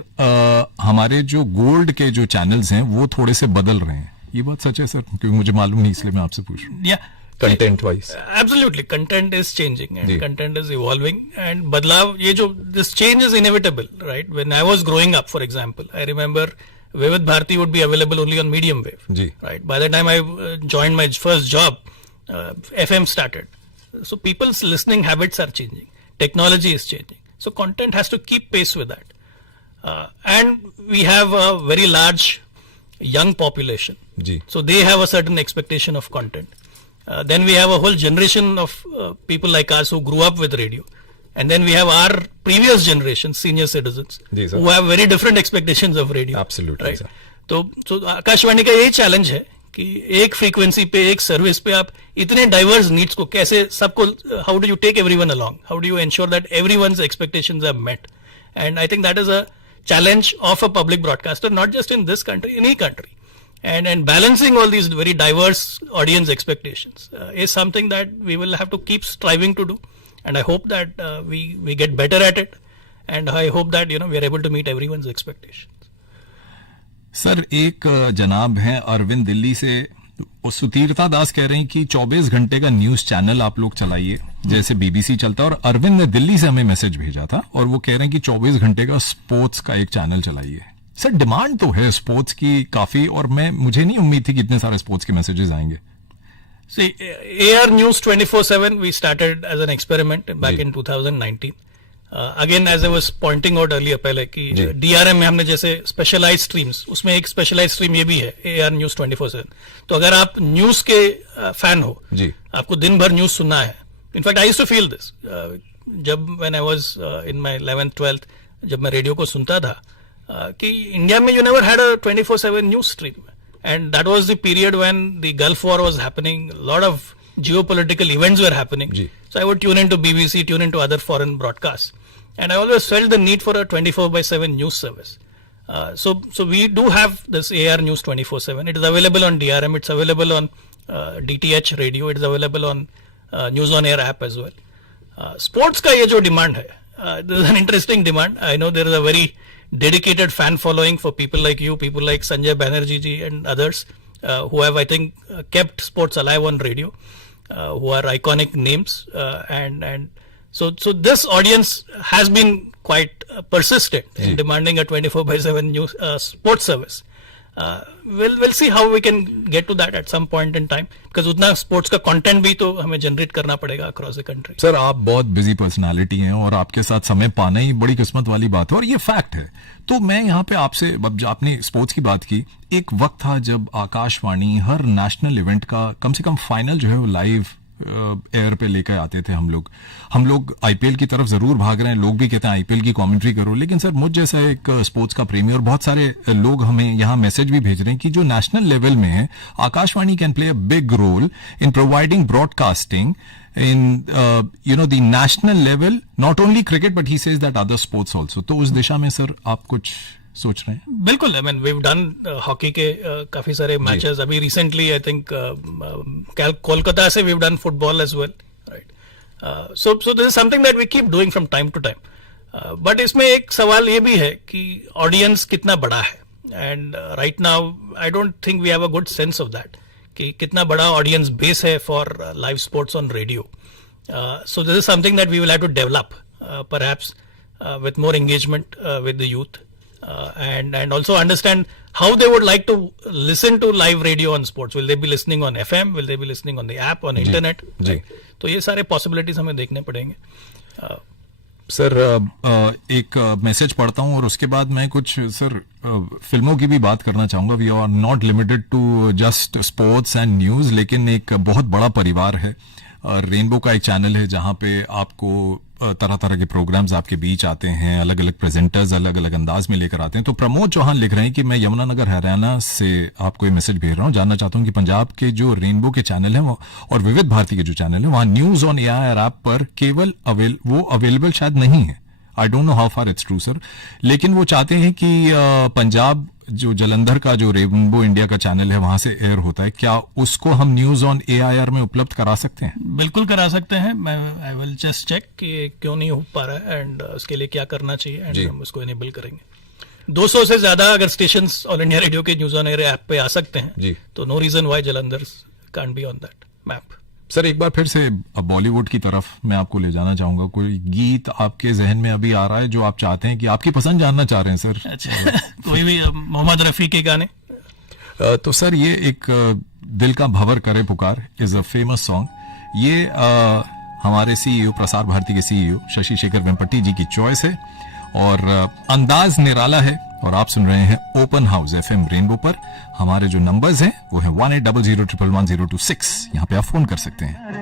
हमारे जो गोल्ड के जो चैनल्स हैं वो थोड़े से बदल रहे हैं. ये बात सच है सर? क्योंकि मुझे मालूम नहीं, इसलिए मैं आपसे पूछ रहा हूँ. Yeah. Content wise, absolutely, content is changing and content is evolving, and बदलाव, ये जो this change is inevitable, right? When I was growing up, for example, I remember Vivid Bharati would be available only on medium wave, right? By the time I joined my first job, FM started. So people's listening habits are changing, technology is changing, so content has to keep pace with that, and we have a very large young population, so they have a certain expectation of content. Then we have a whole generation of people like us who grew up with radio, and then we have our previous generation, senior citizens, who have very different expectations of radio. Absolutely, right? तो आकाशवाणी का यही challenge है कि एक frequency पे, एक service पे आप इतने डाइवर्स नीड्स को कैसे सबको, how do you take everyone along, how do you ensure that everyone's expectations are met, and I think that is a challenge of a public broadcaster, not just in this country, in any country. And balancing all these very diverse audience expectations is something that we will have to keep striving to do, and I hope that we get better at it, and I hope that we are able to meet everyone's expectations. Sir, एक जनाब हैं अरविंद दिल्ली से, वो सुतीरता दास कह रहे हैं कि 24 घंटे का न्यूज चैनल आप लोग चलाइए, जैसे बीबीसी चलता है। और अरविंद ने दिल्ली से हमें मैसेज भेजा था और वो कह रहे हैं कि 24 घंटे का स्पोर्ट्स का एक चैनल चलाइए। सर डिमांड तो है स्पोर्ट्स की काफी, और मुझे नहीं उम्मीद थी कि इतने सारे स्पोर्ट्स के मैसेजेस आएंगे। See, AR News 24/7 we started as an experiment back in 2019. Again, as I was pointing out earlier पहले कि DRM में हमने जैसे स्पेशलाइज स्ट्रीम्स, उसमें एक स्पेशलाइज स्ट्रीम ये भी है AR News 24/7। तो अगर आप न्यूज के फैन हो, आपको दिन भर न्यूज सुनना है। In fact I used to feel this जब when I was in my 11th 12th, जब मैं रेडियो को सुनता था कि इंडिया में you never had a 24/7 news stream. And that was the period when the Gulf War was happening. A lot of geopolitical events were happening. So I would tune into BBC, tune into other foreign broadcasts. And I always felt the need for a 24/7 news service. So we do have this AR News 24/7. It is available on DRM. It's available on DTH radio. It is available on News on Air app as well. Sports का ये जो demand है, this is an interesting demand. I know there is a very dedicated fan following for people like you, people like Sanjay Banerjee ji and others who have, I think, kept sports alive on radio, who are iconic names, and so this audience has been quite persistent in demanding a 24/7 news sports service. We'll see how we can get to that at some point in time, because उतना sports का content भी तो हमें generate करना पड़ेगा across the country. Sir आप बहुत busy personality हैं और आपके साथ समय पाना ही बड़ी किस्मत वाली बात है, और ये फैक्ट है। तो मैं यहाँ पे आपसे, अब आपने स्पोर्ट्स की बात की, एक वक्त था जब आकाशवाणी हर नेशनल इवेंट का कम से कम फाइनल जो है वो लाइव एयर पे लेकर आते थे। हम लोग आईपीएल की तरफ जरूर भाग रहे हैं, लोग भी कहते हैं आईपीएल की कमेंट्री करो, लेकिन सर मुझ जैसा एक स्पोर्ट्स का प्रेमी और बहुत सारे लोग हमें यहाँ मैसेज भी भेज रहे हैं कि जो नेशनल लेवल में है, आकाशवाणी can play a big role in providing broadcasting in the national level, not only cricket but he says that other sports also. तो उस दिशा में सर आप कुछ सोच रहे हैं? बिल्कुल, I mean we have done hockey के काफी सारे मैचेस। अभी रिसेंटली आई थिंक कोलकाता से we have done football as well, right. So this is something that we keep doing from time to time. But इसमें एक सवाल ये भी है कि ऑडियंस कितना बड़ा है, and right now I don't think we have a good sense of that कि कितना बड़ा ऑडियंस बेस है for live sports on radio. So this is something that we will have to develop perhaps with more engagement with the youth, and also understand how they would like to listen to live radio on sports. Will they be listening on FM? Will they be listening on the app, on internet? तो ये सारे possibilities हमें देखने पड़ेंगे। Sir एक message पढ़ता हूं और उसके बाद मैं कुछ सर फिल्मों की भी बात करना चाहूंगा। We are not limited to just sports and news, लेकिन एक बहुत बड़ा परिवार है। रेनबो का एक चैनल है जहां पे आपको तरह तरह के प्रोग्राम्स आपके बीच आते हैं, अलग अलग प्रेजेंटर्स अलग अलग अंदाज में लेकर आते हैं। तो प्रमोद चौहान लिख रहे हैं कि मैं यमुनानगर हरियाणा से आपको ये मैसेज भेज रहा हूँ, जानना चाहता हूँ कि पंजाब के जो रेनबो के चैनल है और विविध भारती के जो चैनल है, वहां न्यूज ऑन एआईआर ऐप पर केवल वो अवेलेबल शायद नहीं है। I don't know how far it's true sir, लेकिन वो चाहते हैं कि पंजाब जो जलंधर का जो रेनबो इंडिया का चैनल है वहां से एयर होता है, क्या उसको हम न्यूज ऑन एआईआर में उपलब्ध करा सकते हैं? बिल्कुल करा सकते हैं। मैं आई विल जस्ट चेक कि क्यों नहीं हो पा रहा है एंड उसके लिए क्या करना चाहिए, एंड हम उसको इनेबल करेंगे। 200 से ज्यादा अगर स्टेशंस ऑल इंडिया रेडियो के न्यूज ऑन एयर ऐप पे आ सकते हैं तो no reason why Jalandhar can't be on that map. Sir एक बार फिर से बॉलीवुड की तरफ मैं आपको ले जाना चाहूंगा। कोई गीत आपके जहन में अभी आ रहा है जो आप चाहते हैं कि आपकी पसंद जानना चाह रहे हैं सर? अच्छा कोई भी मोहम्मद रफी के गाने? तो सर ये एक दिल का भंवर करे पुकार इज अ फेमस सॉन्ग। ये हमारे सीईओ प्रसार भारती के सीईओ शशि शेखर वेम्पटी जी की चॉइस है और अंदाज निराला है, और आप सुन रहे हैं ओपन हाउस एफएम रेनबो पर। हमारे जो नंबर्स हैं वो है 1800111026, यहाँ पे आप फोन कर सकते हैं।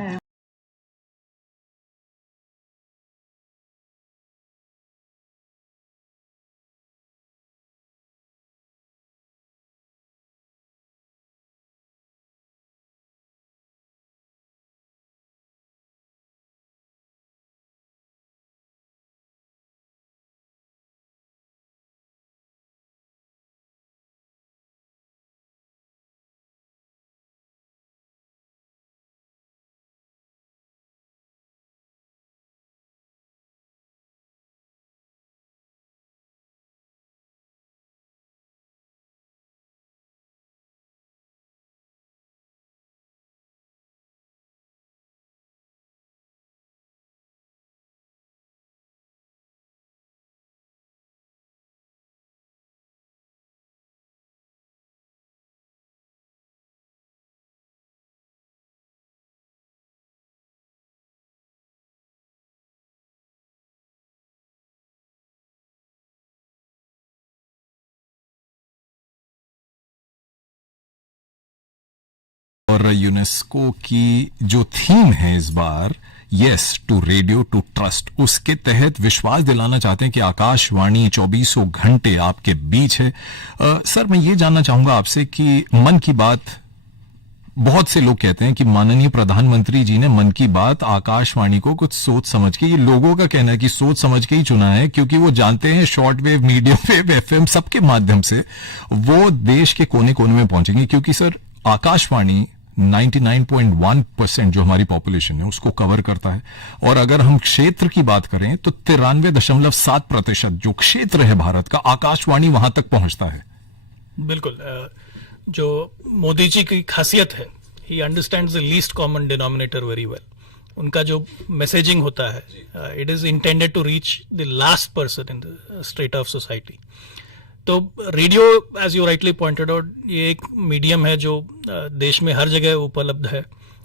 और यूनेस्को की जो थीम है इस बार, yes to radio to trust, उसके तहत विश्वास दिलाना चाहते हैं कि आकाशवाणी 24 घंटे आपके बीच है। सर, मैं ये जानना चाहूंगा आपसे कि मन की बात, बहुत से लोग कहते हैं कि माननीय प्रधानमंत्री जी ने मन की बात आकाशवाणी को कुछ सोच समझ के, ये लोगों का कहना है कि सोच समझ के ही चुना है, क्योंकि वो जानते हैं short wave, medium wave, FM सबके माध्यम से वो देश के कोने कोने में पहुंचेंगे। क्योंकि सर आकाशवाणी 99.1% जो हमारी पॉपुलेशन है उसको कवर करता है, और अगर हम क्षेत्र की बात करें तो 93.7% जो क्षेत्र है भारत का, आकाशवाणी वहां तक पहुंचता है। बिल्कुल। जो मोदी जी की खासियत है, he understands the least common denominator very well. उनका जो मैसेजिंग होता है, it is intended to reach the last person in the strata of society. तो radio, as you rightly pointed out, ये एक मीडियम है जो देश में हर जगह उपलब्ध है।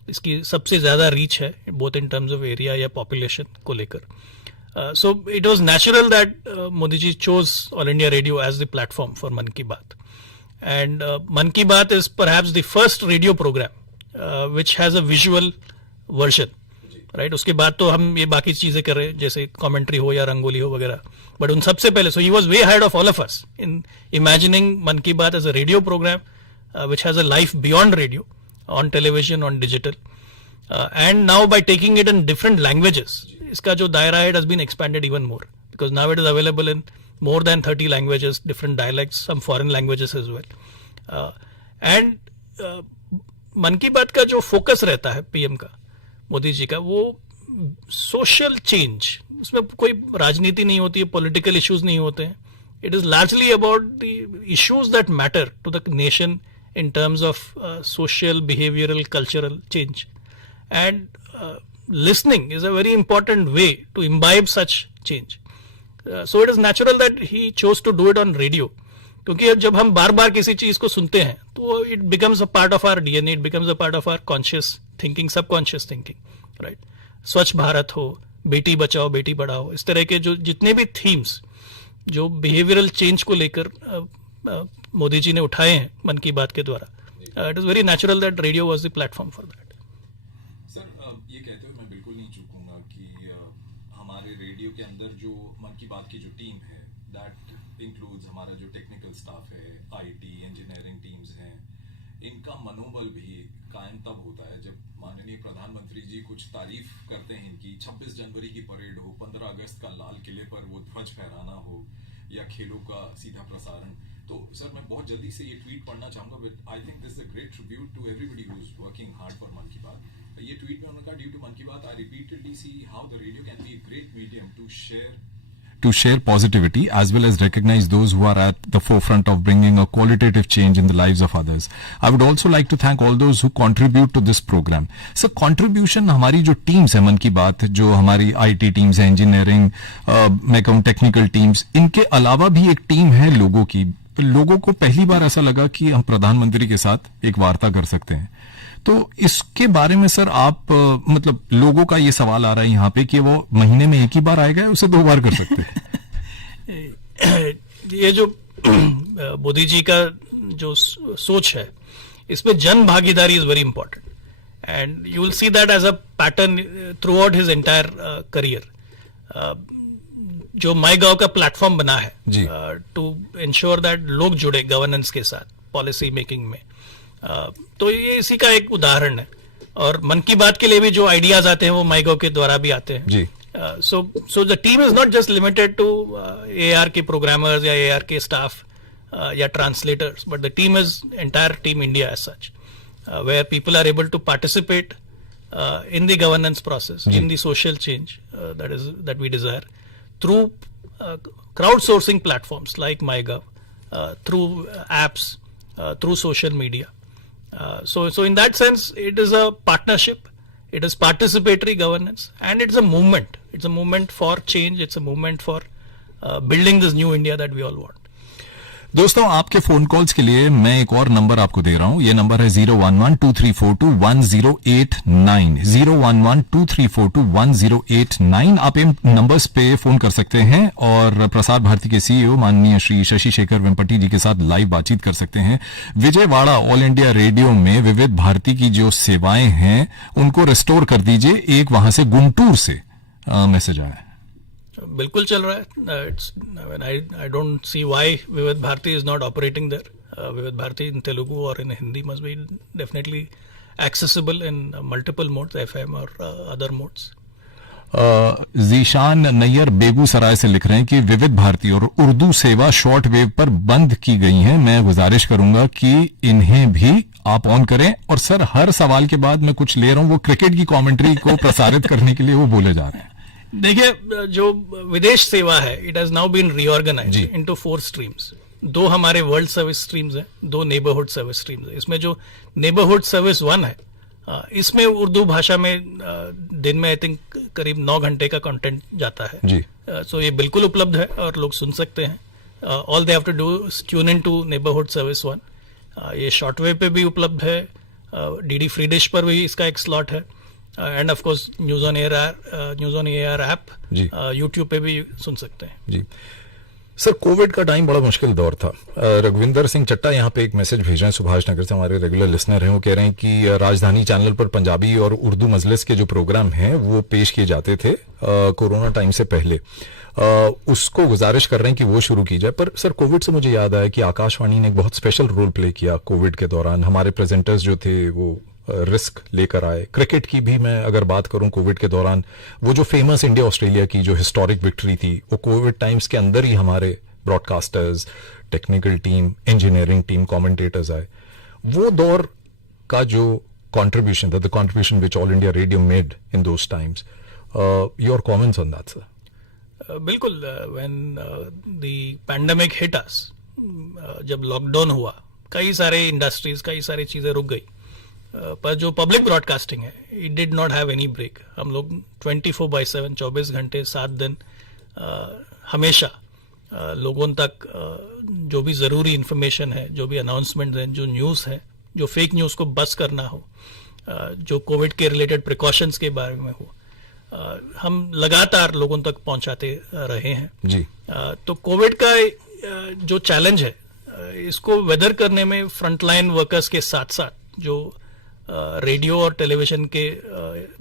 इसकी सबसे ज्यादा रीच है, both in terms of area या पॉपुलेशन को लेकर। So it was natural that Modi ji chose all India radio as the platform for Mann Ki बात। And Man Ki Baat is perhaps the first radio program which has a visual version, right? उसके बाद तो हम ये बाकी चीजें कर रहे हैं, जैसे कमेंट्री हो या रंगोली हो वगैरह, बट उन सबसे पहले, so he was way ahead of all of us in imagining Man Ki Baat as a radio program which has a life beyond radio, on television, on digital, and now by taking it in different languages, इसका जो दायरा है, it has been expanded even more because now it is available in more than 30 languages, different dialects, some foreign languages as well. And मन की बात का जो focus रहता है पीएम का, मोदी जी का, वो सोशल चेंज, उसमें कोई राजनीति नहीं होती है, पॉलिटिकल इश्यूज नहीं होते हैं। It is largely about the issues that matter to the nation in terms of social, behavioural, cultural change, and listening is a very important way to imbibe such change. So it is natural that he chose to do it on radio, क्योंकि जब हम बार बार किसी चीज को सुनते हैं तो it becomes a part of our DNA, it becomes a part of our conscious thinking, subconscious thinking, right? स्वच्छ भारत हो, बेटी बचाओ बेटी पढ़ाओ, इस तरह के जो जितने भी थीम्स जो बिहेवियरल चेंज को लेकर मोदी जी ने उठाए हैं मन की बात के द्वारा, it is very natural that radio was the platform for that. Sir, ये कहते हुए मैं बिल्कुल नहीं चूकूंगा कि हमारे रेडियो के अंदर जो मन की बात की जो टीम है, दैट इंक्लूड्स हमारा जो टेक्निकल स्टाफ है, आईटी, इंजीनियरिंग टीम्स हैं, इनका मनोबल भी कायम तब होता है जब माननीय प्रधानमंत्री जी कुछ तारीफ करते हैं इनकी। 26 जनवरी की परेड हो, 15 अगस्त का लाल किले पर वो ध्वज फहराना हो, या खेलों का सीधा प्रसारण। तो सर, मैं बहुत जल्दी से ये ट्वीट पढ़ना चाहूंगा, but I think this is a great tribute to everybody who is working hard for Mann Ki बात। ये ट्वीट में उन्होंने कहा, due to Mann Ki Baat, I repeatedly see how the radio can be a great medium to share positivity as well as recognize those who are at the forefront of bringing a qualitative change in the lives of others. I would also like to thank all those who contribute to this program. So contribution, हमारी जो teams है मन की बात, जो हमारी IT teams है, engineering, मैं कहूँ technical teams, इनके अलावा भी एक टीम है लोगों की। लोगों को पहली बार ऐसा लगा कि हम प्रधानमंत्री के साथ एक वार्ता कर सकते हैं। तो इसके बारे में सर आप मतलब लोगों का ये सवाल आ रहा है यहाँ पे कि वो महीने में एक ही बार आएगा, उसे 2 बार कर सकते हैं। ये जो मोदी जी का जो सोच है, इसमें जन भागीदारी is very important, and you will see that as a pattern throughout his entire career. जो माई गांव का प्लेटफॉर्म बना है टू इंश्योर दैट लोग जुड़े गवर्नेंस के साथ, पॉलिसी मेकिंग में, तो ये इसी का एक उदाहरण है। और मन की बात के लिए भी जो आइडियाज आते हैं वो माईगव के द्वारा भी आते हैं जी। So the team is not just limited to AAR के प्रोग्रामर्स या AAR के स्टाफ या translators, but the team is entire team India as such, where people are able to participate in the governance process, in the social change that we desire through crowdsourcing platforms like MyGov, through apps, through social media. So in that sense, it is a partnership, it is participatory governance, and it's a movement. It's a movement for change. It's a movement for building this new India that we all want. दोस्तों, आपके phone calls के लिए मैं एक और number आपको दे रहा हूं। ये नंबर है 011-2342-1089, 011-2342-1089। आप इन नंबर्स पे फोन कर सकते हैं और प्रसार भारती के सीईओ माननीय श्री शशि शेखर वेम्पटी जी के साथ लाइव बातचीत कर सकते हैं। विजयवाड़ा ऑल इंडिया रेडियो में विविध भारती की जो सेवाएं हैं उनको रिस्टोर कर दीजिए। एक वहां से गुंटूर से मैसेज आया है। बिल्कुल चल रहा है। I don't see why Vividh Bharati is not operating there. Vividh Bharati in Telugu और in Hindi must be definitely accessible in multiple modes, FM और अदर मोड्स। जीशान नैयर बेगूसराय से लिख रहे हैं कि विविध भारती और उर्दू सेवा शॉर्ट वेव पर बंद की गई हैं। मैं गुजारिश करूंगा कि इन्हें भी आप ऑन करें। और सर, हर सवाल के बाद मैं कुछ ले रहा हूं, वो क्रिकेट की कमेंट्री को प्रसारित करने के लिए वो बोले जा रहे हैं। देखिए, जो विदेश सेवा है, it has now been reorganised into 4 streams. 2 हमारे वर्ल्ड सर्विस स्ट्रीम्स हैं, 2 नेबरहुड सर्विस स्ट्रीम्स हैं। इसमें जो नेबरहुड सर्विस 1 है, इसमें उर्दू भाषा में दिन में आई थिंक करीब 9 घंटे का कंटेंट जाता है जी। सो ये बिल्कुल उपलब्ध है और लोग सुन सकते हैं। All they have to do tune in to neighbourhood service 1। ये शॉर्टवेव पे भी उपलब्ध है, डीडी फ्री डिश पर भी इसका एक स्लॉट है, end of course news on air app, YouTube पे भी सुन सकते हैं जी। सर, कोविड का टाइम बड़ा मुश्किल दौर था। रघुविंदर सिंह चट्टा यहाँ पे एक मैसेज भेज रहे हैं सुभाष नगर से, हमारे रेगुलर लिसनर हैं। वो कह रहे हैं कि राजधानी चैनल पर पंजाबी और उर्दू मजलिस के जो प्रोग्राम हैं वो पेश किए जाते थे कोरोना टाइम से पहले। उसको गुजारिश कर रहे हैं कि वो शुरू की जाए। पर सर, कोविड से मुझे याद आया कि आकाशवाणी ने एक बहुत स्पेशल रोल प्ले किया कोविड के दौरान। हमारे प्रेजेंटर्स जो थे वो रिस्क लेकर आए। क्रिकेट की भी मैं अगर बात करूं, कोविड के दौरान वो जो फेमस इंडिया ऑस्ट्रेलिया की जो हिस्टोरिक विक्ट्री थी, वो कोविड टाइम्स के अंदर ही हमारे broadcasters, technical team, engineering team, commentators आए। वो दौर का जो कंट्रीब्यूशन था, the contribution which All India Radio made in those times, your comments on that sir? बिल्कुल, when the pandemic hit us, जब लॉकडाउन हुआ, कई सारे इंडस्ट्रीज, कई सारी चीजें रुक गई। पर जो पब्लिक ब्रॉडकास्टिंग है, it did not have any break. हम लोग 24/7, 24 घंटे 7 दिन हमेशा लोगों तक जो भी जरूरी इंफॉर्मेशन है, जो भी अनाउंसमेंट है, जो न्यूज़ है, जो फेक न्यूज़ को बस करना हो, जो कोविड के रिलेटेड प्रिकॉशंस के बारे में हो, हम लगातार लोगों तक पहुंचाते रहे हैं जी। तो कोविड का जो चैलेंज है, इसको वेदर करने में फ्रंटलाइन वर्कर्स के साथ साथ जो रेडियो और टेलीविजन के,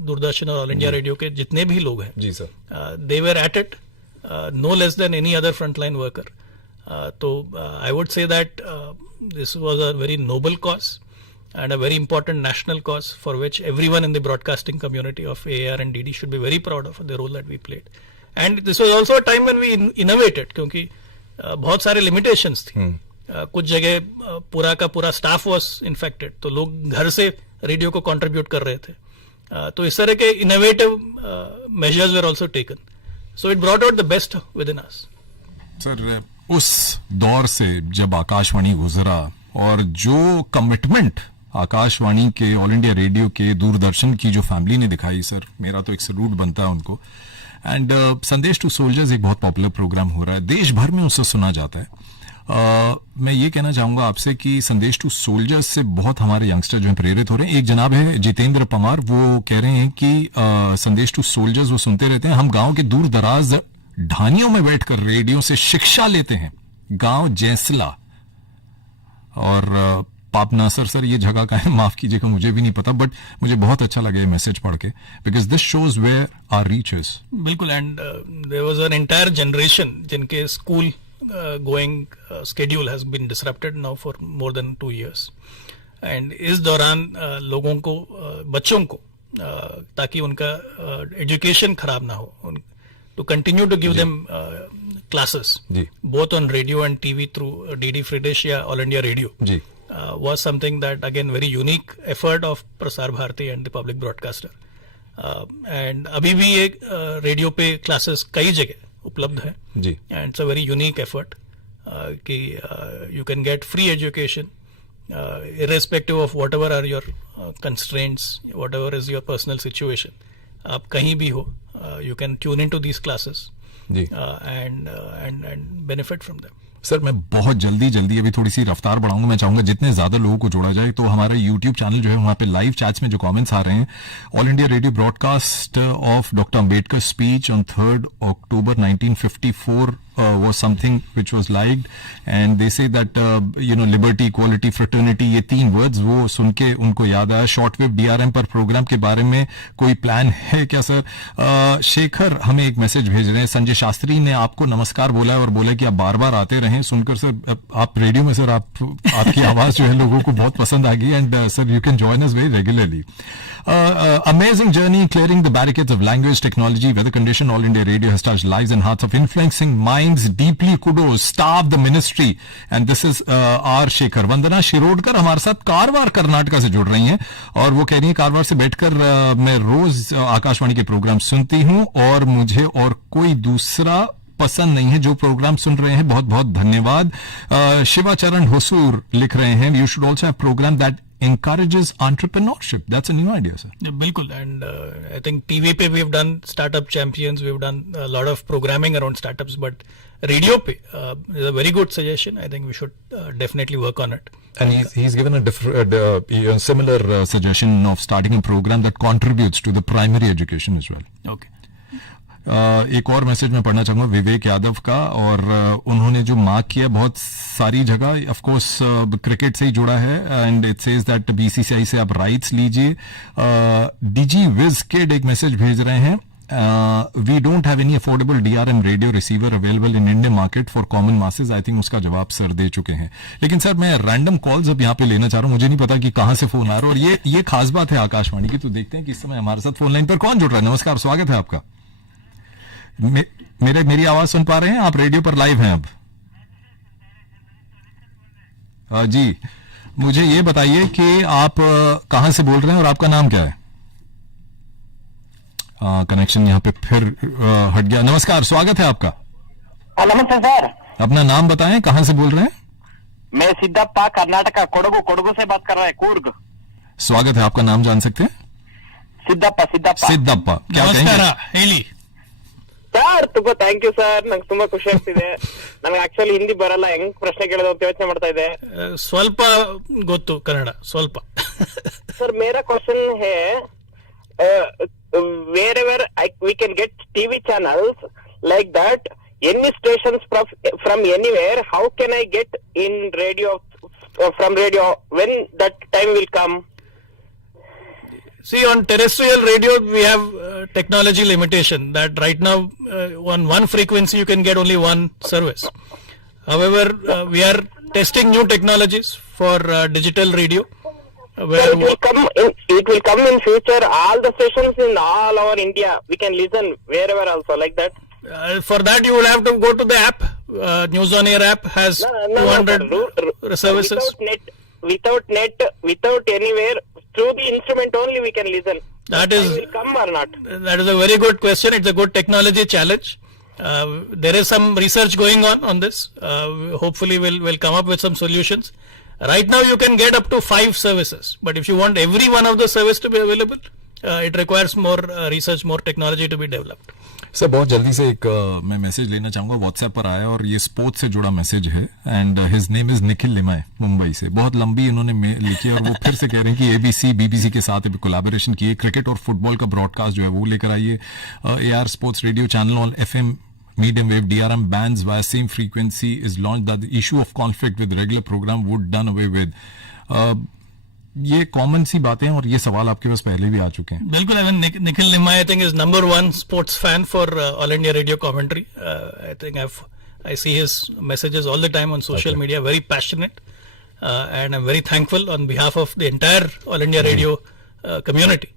दूरदर्शन और ऑल इंडिया रेडियो के जितने भी लोग हैं जी sir, they were at it no less than any other frontline worker. So I would say that this was a very noble cause and a very important national cause for which everyone in the broadcasting community of AAR and DD should be very proud of the role that we played. And this was also a time when we innovated, क्योंकि बहुत सारे limitations थी। कुछ जगह पूरा का पूरा staff was infected, तो लोग घर से रेडियो को contribute कर रहे थे। तो इस तरह के innovative measures were also taken. So it brought out the best within us. Sir, उस दौर से जब आकाशवाणी गुजरा और जो कमिटमेंट आकाशवाणी के, ऑल इंडिया रेडियो के, दूरदर्शन की जो फैमिली ने दिखाई, सर मेरा तो एक सलूट बनता है उनको। एंड संदेश टू सोल्जर्स एक बहुत पॉपुलर प्रोग्राम हो रहा है, देश भर में उससे सुना जाता है। मैं ये कहना चाहूंगा आपसे कि संदेश टू सोल्जर्स से बहुत हमारे यंगस्टर जो है प्रेरित हो रहे हैं। एक जनाब है जितेंद्र पवार, वो कह रहे हैं कि संदेश टू सोल्जर्स वो सुनते रहते हैं। हम गांव के दूर दराज ढानियों में बैठकर रेडियो से शिक्षा लेते हैं। गांव जैसला और पापना। सर ये जगह का है, माफ कीजिएगा, मुझे भी नहीं पता, बट मुझे बहुत अच्छा लगा ये मैसेज पढ़ के, because this shows where our reach is. बिल्कुल, and there was an entire generation जिनके school going schedule has been disrupted now for more than 2 years. And इस दौरान लोगों को, बच्चों को, ताकि उनका education खराब ना हो, to continue to give them classes both on radio and TV through DD Free Dish या All India Radio was something that again very unique effort of Prasar Bharati and the public broadcaster. And अभी भी एक radio पे classes कई जगह उपलब्ध है जी, and it's a very unique effort कि you can get free education irrespective of whatever are your constraints, whatever is your personal situation. आप कहीं भी हो, you can tune into these classes जी and benefit from them. Sir मैं बहुत जल्दी अभी थोड़ी सी रफ्तार बढ़ाऊंगा. मैं चाहूंगा जितने ज्यादा लोगों को जोड़ा जाए. तो हमारा यूट्यूब चैनल जो है वहां पे लाइव चैट्स में जो कमेंट्स आ रहे हैं, all India radio broadcast of doctor Ambedkar speech on 3rd October 1954 was something which was liked, and they say that liberty, equality, fraternity, ये 3 वर्ड्स वो सुन के उनको याद आया. शॉर्टवेव DRM पर प्रोग्राम के बारे में कोई प्लान है क्या सर? शेखर हमें एक मैसेज भेज रहे हैं. संजय शास्त्री ने आपको नमस्कार बोला है और बोला कि आप बार बार आते रहें. सुनकर सर आप रेडियो में सर आपकी आवाज जो है लोगों को बहुत पसंद आ गई. And sir you can join us very regularly. Amazing journey clearing the barricades of language, technology, weather condition. All India Radio has touched lives and hearts of influencing minds deeply. Kudos, staff, the ministry, and this is R. Shekhar. वंदना शिरोडकर हमारे साथ कारवार कर्नाटका से जुड़ रही हैं और वो कह रही हैं कारवार से बैठकर मैं रोज आकाशवाणी के प्रोग्राम सुनती हूं और मुझे और कोई दूसरा पसंद नहीं है जो प्रोग्राम सुन रहे हैं. बहुत बहुत धन्यवाद. शिवाचरण होसूर लिख रहे हैं, you should also have programme that encourages entrepreneurship. That's a new idea, sir. Yeah, bilkul. And I think TV pe we've done startup champions, we've done a lot of programming around startups, but radio pe is a very good suggestion. I think we should definitely work on it. And he's given a similar suggestion of starting a program that contributes to the primary education as well. Okay. एक और message मैं पढ़ना चाहूंगा विवेक यादव का, और उन्होंने जो mark किया बहुत सारी जगह, ऑफ कोर्स क्रिकेट से ही जुड़ा है. And it says that BCCI से आप राइट्स लीजिए. डीजी विज किड एक मैसेज भेज रहे हैं, we don't have any affordable DRM radio receiver available in Indian market for common masses. I think उसका जवाब सर दे चुके हैं. लेकिन सर मैं रैंडम कॉल्स अब यहाँ पे लेना चाह रहा हूँ. मुझे नहीं पता कि कहाँ से फोन आ रहा है, और ये खास बात है आकाशवाणी की. तो देखते हैं कि इस समय हमारे साथ फोन लाइन पर कौन जुड़ रहा है. नमस्कार, स्वागत है आपका. मेरी आवाज सुन पा रहे हैं आप? रेडियो पर लाइव हैं अब. जी मुझे ये बताइए कि आप कहां से बोल रहे हैं और आपका नाम क्या है? कनेक्शन यहाँ पे फिर हट गया. नमस्कार, स्वागत है आपका. नमस्ते सर. अपना नाम बताएं, कहां से बोल रहे हैं? मैं सिद्धप्पा, कर्नाटका, कोडगु से बात कर रहा है, कूर्ग. स्वागत है, आपका नाम जान सकते हैं? ಸಿದ್ದಪ್ಪ. क्या ನಮಸ್ಕಾರ, ಹೇಳಿ ಸರ್. ತುಂಬಾ ಥ್ಯಾಂಕ್ ಯು ಸರ್. ನಂಗೆ ತುಂಬಾ ಖುಷಿ ಆಗ್ತಿದೆ. ನನಗೆ ಆಕ್ಚುಲಿ ಹಿಂದಿ ಬರಲ್ಲ, ಹೆಂಗ್ ಪ್ರಶ್ನೆ ಕೇಳೋದು ಅಂತ ಯೋಚನೆ ಮಾಡ್ತಾ ಇದೆ. ಸ್ವಲ್ಪ ಗೊತ್ತು ಕನ್ನಡ ಸ್ವಲ್ಪ. सर मेरा क्वेश्चन है, wherever we can get TV channels like that, any stations from anywhere, how can I get in radio, from radio, when that time will come? See, on terrestrial radio, we have technology limitation that right now on one frequency you can get only one service. However, we are testing new technologies for digital radio. Where So it will come in future. All the stations in all over India, we can listen wherever also like that. For that, you will have to go to the app. News on Air app has 200 services. Without net, without anywhere, through the instrument only we can listen. That is will come or not? That is a very good question. It's a good technology challenge. There is some research going on this. Hopefully, we'll come up with some solutions. Right now, you can get up to 5 services, but if you want every one of the service to be available, it requires more research, more technology to be developed. Sir बहुत जल्दी से एक मैं message लेना चाहूंगा. WhatsApp पर आया और ये स्पोर्ट्स से जुड़ा मैसेज है. And his name is Nikhil Limaye, Mumbai से. बहुत लंबी इन्होंने लिखी और वो फिर से कह रहे हैं कि ABC BBC के साथ कोलैबोरेशन किए, क्रिकेट और फुटबॉल का ब्रॉडकास्ट जो है वो लेकर आइए. AR sports radio channel on FM medium wave DRM bands via same frequency is launched. That the issue of conflict with regular program would done away with. ये common सी बातें हैं और ये सवाल आपके पास पहले भी आ चुके हैं. बिल्कुल. I mean, Nikhil Nimai, I think, is number one sports fan for All India Radio commentary. I think I see his messages all the time on social media. Very passionate, and I'm very thankful on behalf of the entire All India Radio community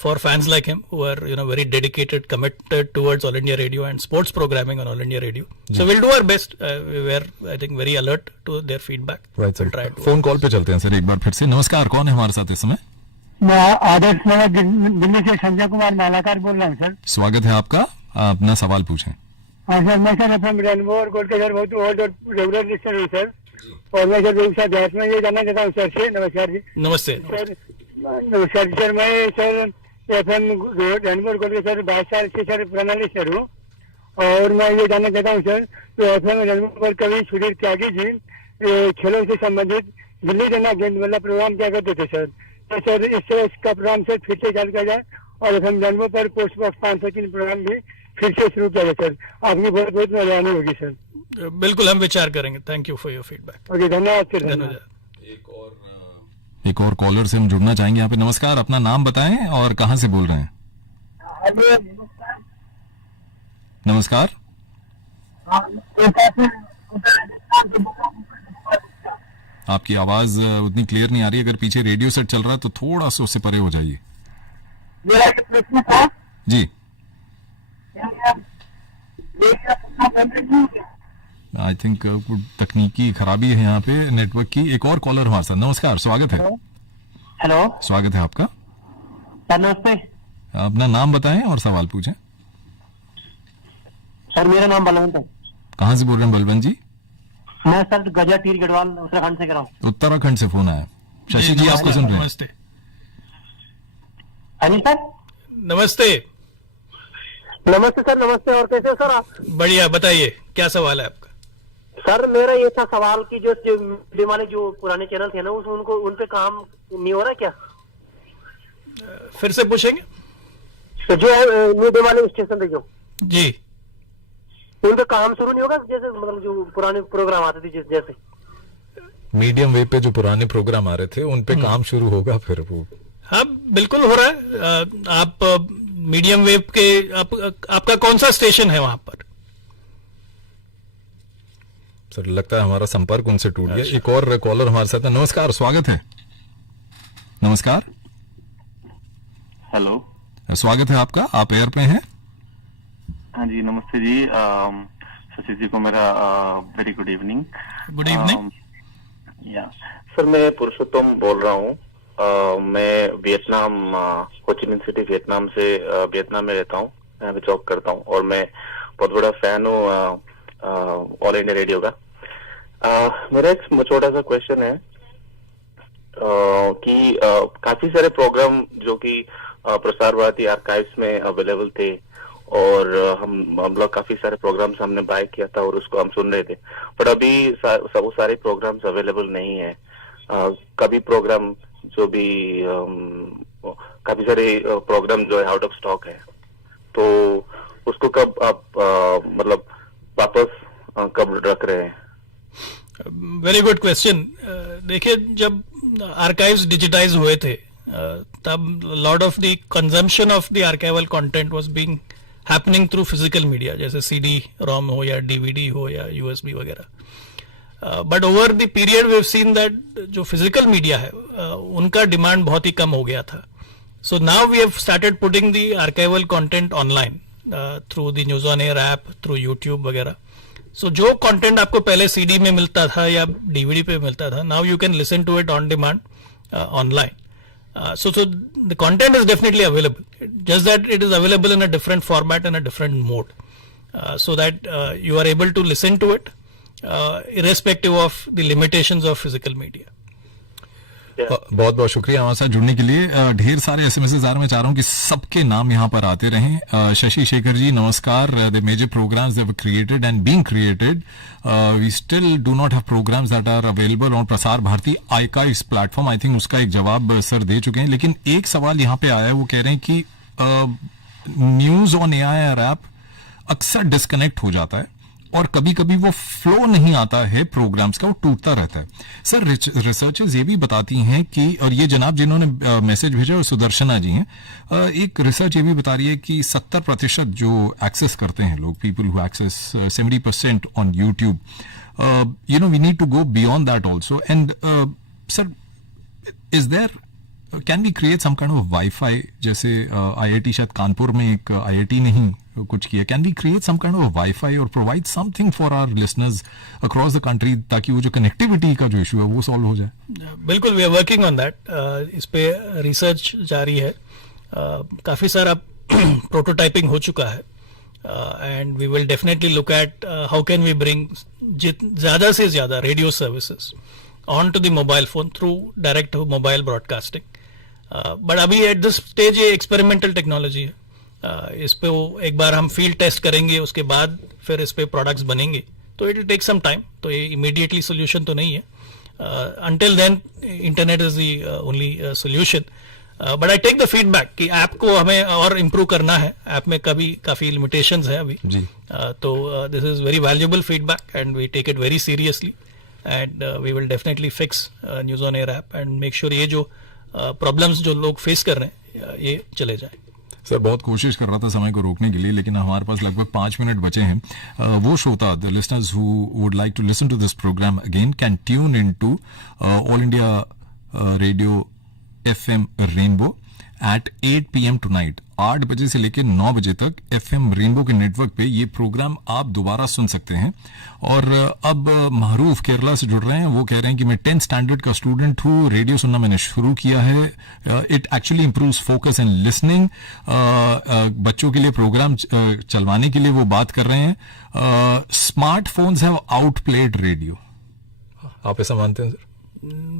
for fans like him who are very dedicated, committed towards All India Radio and sports programming on All India Radio. So we'll do our best. We were, I think, very alert to their feedback. Right, sir. Phone call पे चलते हैं sir एक बार फिर से. नमस्कार, कौन है हमारे साथ इस समय? मैं आदर्श नगर दिल्ली से संजय कुमार मालाकार बोल रहा हूँ सर. स्वागत है आपका. अपना सवाल पूछें. हाँ सर, मैं सर FM रेनबो और गोल्ड के सर बहुत ओल्ड और रेगुलर लिस्टर हूँ सर. और मैं सर एक साथ बहस में ये जानना चाहता हूँ सर से. नमस्कार जी. नमस्ते. सर नमस्कार सर. मैं सर FM रेनबो और गोल्ड के सर 22 साल से सर पुराना लिस्टर हूँ. और मैं ये जानना चाहता हूँ सर, तो एफएम रेनबो पर कभी सुधीर त्यागी जी खेलों से संबंधित गिल्ली डंडा गेंद वाला प्रोग्राम क्या करते थे सर? तो सर इसका प्रोग्राम सर फिर से चालू किया जाए और एफएम रेनबो पर पोस्ट बॉक्स 503 प्रोग्राम भी फिर से शुरू किया जाए सर। आपकी बहुत बहुत मेहरबानी होगी सर। बिल्कुल, हम विचार करेंगे। Thank you for your feedback. Okay, धन्यवाद सर। धन्यवाद। एक और कॉलर से हम जुड़ना चाहेंगे यहाँ पे। नमस्कार, अपना नाम बताएं और कहाँ से बोल रहे हैं? नमस्कार। आपकी आवाज उतनी क्लियर नहीं आ रही। अगर पीछे रेडियो सेट चल रहा है तो थोड़ा सा उससे परे हो जाइए। जी, आई थिंक तकनीकी खराबी है यहाँ पे नेटवर्क की। एक और कॉलर हमारे साथ। नमस्कार, स्वागत है। हेलो, स्वागत है आपका। सर नमस्ते। अपना नाम बताएं और सवाल पूछें। सर मेरा नाम बलवंत है। कहाँ से बोल रहे हैं बलवंत जी? मैं सर गजा तीर गढ़वाल उत्तराखंड से कर रहा हूँ। उत्तराखंड से फोन आया। शशि जी आपको सुन रहे हैं? नमस्ते। हाँ जी सर। नमस्ते। नमस्ते सर, नमस्ते। और कैसे हो सर आप? बढ़िया, बताइए क्या सवाल है आपका? सर मेरा ये था सवाल कि जो मीडिया वाले जो पुराने चैनल थे ना, उनको उन पे काम नहीं हो रहा क्या? फिर से पूछेंगे? तो जो है मीडिया वाले स्टेशन पे जो जी, उन पे काम शुरू नहीं होगा? जैसे मतलब जो पुराने प्रोग्राम आते थे जैसे मीडियम वेव पे जो पुराने प्रोग्राम आ रहे थे उन पे काम शुरू होगा फिर वो? हाँ बिल्कुल हो रहा है। आप मीडियम वेव के आपका कौन सा स्टेशन है वहां पर? सर लगता है हमारा संपर्क उनसे टूट गया। एक और कॉलर हमारे साथ है। नमस्कार, स्वागत है। नमस्कार, हेलो, स्वागत है आपका। आप एयर पे हैं। हाँ जी, नमस्ते जी। शशि जी को मेरा very good evening. Good evening. या सर मैं पुरुषोत्तम बोल रहा हूँ। मैं वियतनाम, कोचिन सिटी वियतनाम से वियतनाम में रहता हूँ, यहाँ पे जॉब करता हूँ और मैं बहुत बड़ा फैन हूँ ऑल इंडिया रेडियो का। मेरा एक छोटा सा क्वेश्चन है कि काफी सारे प्रोग्राम जो कि प्रसार भारती आर्काइव्स में अवेलेबल थे और हम लोग काफी सारे प्रोग्राम्स हमने बाय किया था और उसको हम सुन रहे थे, बट अभी वो सारे प्रोग्राम्स अवेलेबल नहीं है। कभी प्रोग्राम जो भी काफी सारे प्रोग्राम जो है आउट ऑफ स्टॉक है, तो उसको कब आप मतलब वापस कब रख रहे हैं? Very good question. देखिए, जब आर्काइव्स डिजिटाइज हुए थे तब lot of the consumption of the archival content was being happening through physical media, जैसे सीडी रोम हो या डीवीडी हो या यूएसबी वगैरह। But over the period we have seen that जो फिजिकल मीडिया है उनका डिमांड बहुत ही कम हो गया था। So now we have started putting the archival content online through the news on air app, through YouTube वगैरह। सो जो कंटेंट आपको पहले सीडी में मिलता था या डीवीडी पे मिलता था, now you can listen to it on demand online. So the content is definitely available, just that it is available in a different format and a different mode, so that you are able to listen to it irrespective of the limitations of physical media. बहुत बहुत शुक्रिया हमारे साथ जुड़ने के लिए. ढेर सारे एसएमएस आ रहे, मैं चाह रहा हूँ कि सबके नाम यहाँ पर आते रहें. शशि शेखर जी नमस्कार. The major programmes that were created and being created, we still do not have programmes that are available on Prasar Bharati archives platform. I think उसका एक जवाब सर दे चुके हैं, लेकिन एक सवाल यहाँ पे आया है. वो कह रहे हैं कि न्यूज ऑन एआईआर ऐप अक्सर डिस्कनेक्ट हो जाता है और कभी कभी वो फ्लो नहीं आता है प्रोग्राम्स का, वो टूटता रहता है. सर रिसर्चर्स ये भी बताती हैं कि, और ये जनाब जिन्होंने मैसेज भेजा और सुदर्शना जी हैं, एक रिसर्च ये भी बता रही है कि 70% जो एक्सेस करते हैं लोग, people who access 70% on YouTube, you know we need to go beyond that also. And sir is there, can we create some kind of wifi, जैसे आईआईटी शायद कानपुर में एक आईआईटी नहीं कुछ किया, can we create some kind of wifi और provide something for our listeners across the country, ताकि वो जो कनेक्टिविटी का जो इशू है वो सॉल्व हो जाए? बिल्कुल, we are working on that. इस पे रिसर्च जारी है. काफी सारा प्रोटोटाइपिंग हो चुका है and we will definitely look at how can we bring ज्यादा से ज्यादा radio services on to the mobile phone through direct mobile broadcasting. But अभी एट दिस स्टेज ये एक्सपेरिमेंटल टेक्नोलॉजी है. इस पे वो एक बार हम फील्ड टेस्ट करेंगे, उसके बाद फिर इस पे प्रोडक्ट्स बनेंगे, तो it will take some time. तो ये इमीडिएटली सोल्यूशन तो नहीं है. Until then internet is the only solution. But I take the feedback कि ऐप को हमें और इम्प्रूव करना है. ऐप में काफी लिमिटेशंस है अभी जी. तो this is very valuable feedback and we take it very seriously and we will definitely fix news on air app and make sure ये जो प्रॉब्लम्स जो लोग फेस कर रहे हैं ये चले जाए. सर बहुत कोशिश कर रहा था समय को रोकने के लिए, लेकिन हमारे पास लगभग 5 मिनट बचे हैं. वो श्रोता, the listeners who would like to listen to this program again can tune in to All India Radio FM Rainbow at 8 PM tonight. 8 बजे से लेकर 9 बजे तक FM रेनबो के नेटवर्क पे ये प्रोग्राम आप दोबारा सुन सकते हैं. और अब महरूफ केरला से जुड़ रहे हैं. वो कह रहे हैं कि मैं 10th स्टैंडर्ड का स्टूडेंट हूँ, रेडियो सुनना मैंने शुरू किया है. It actually improves focus and listening. बच्चों के लिए प्रोग्राम चलवाने के लिए वो बात कर रहे हैं. Smartphones have outplayed radio. आप ऐसा मानते हैं सर?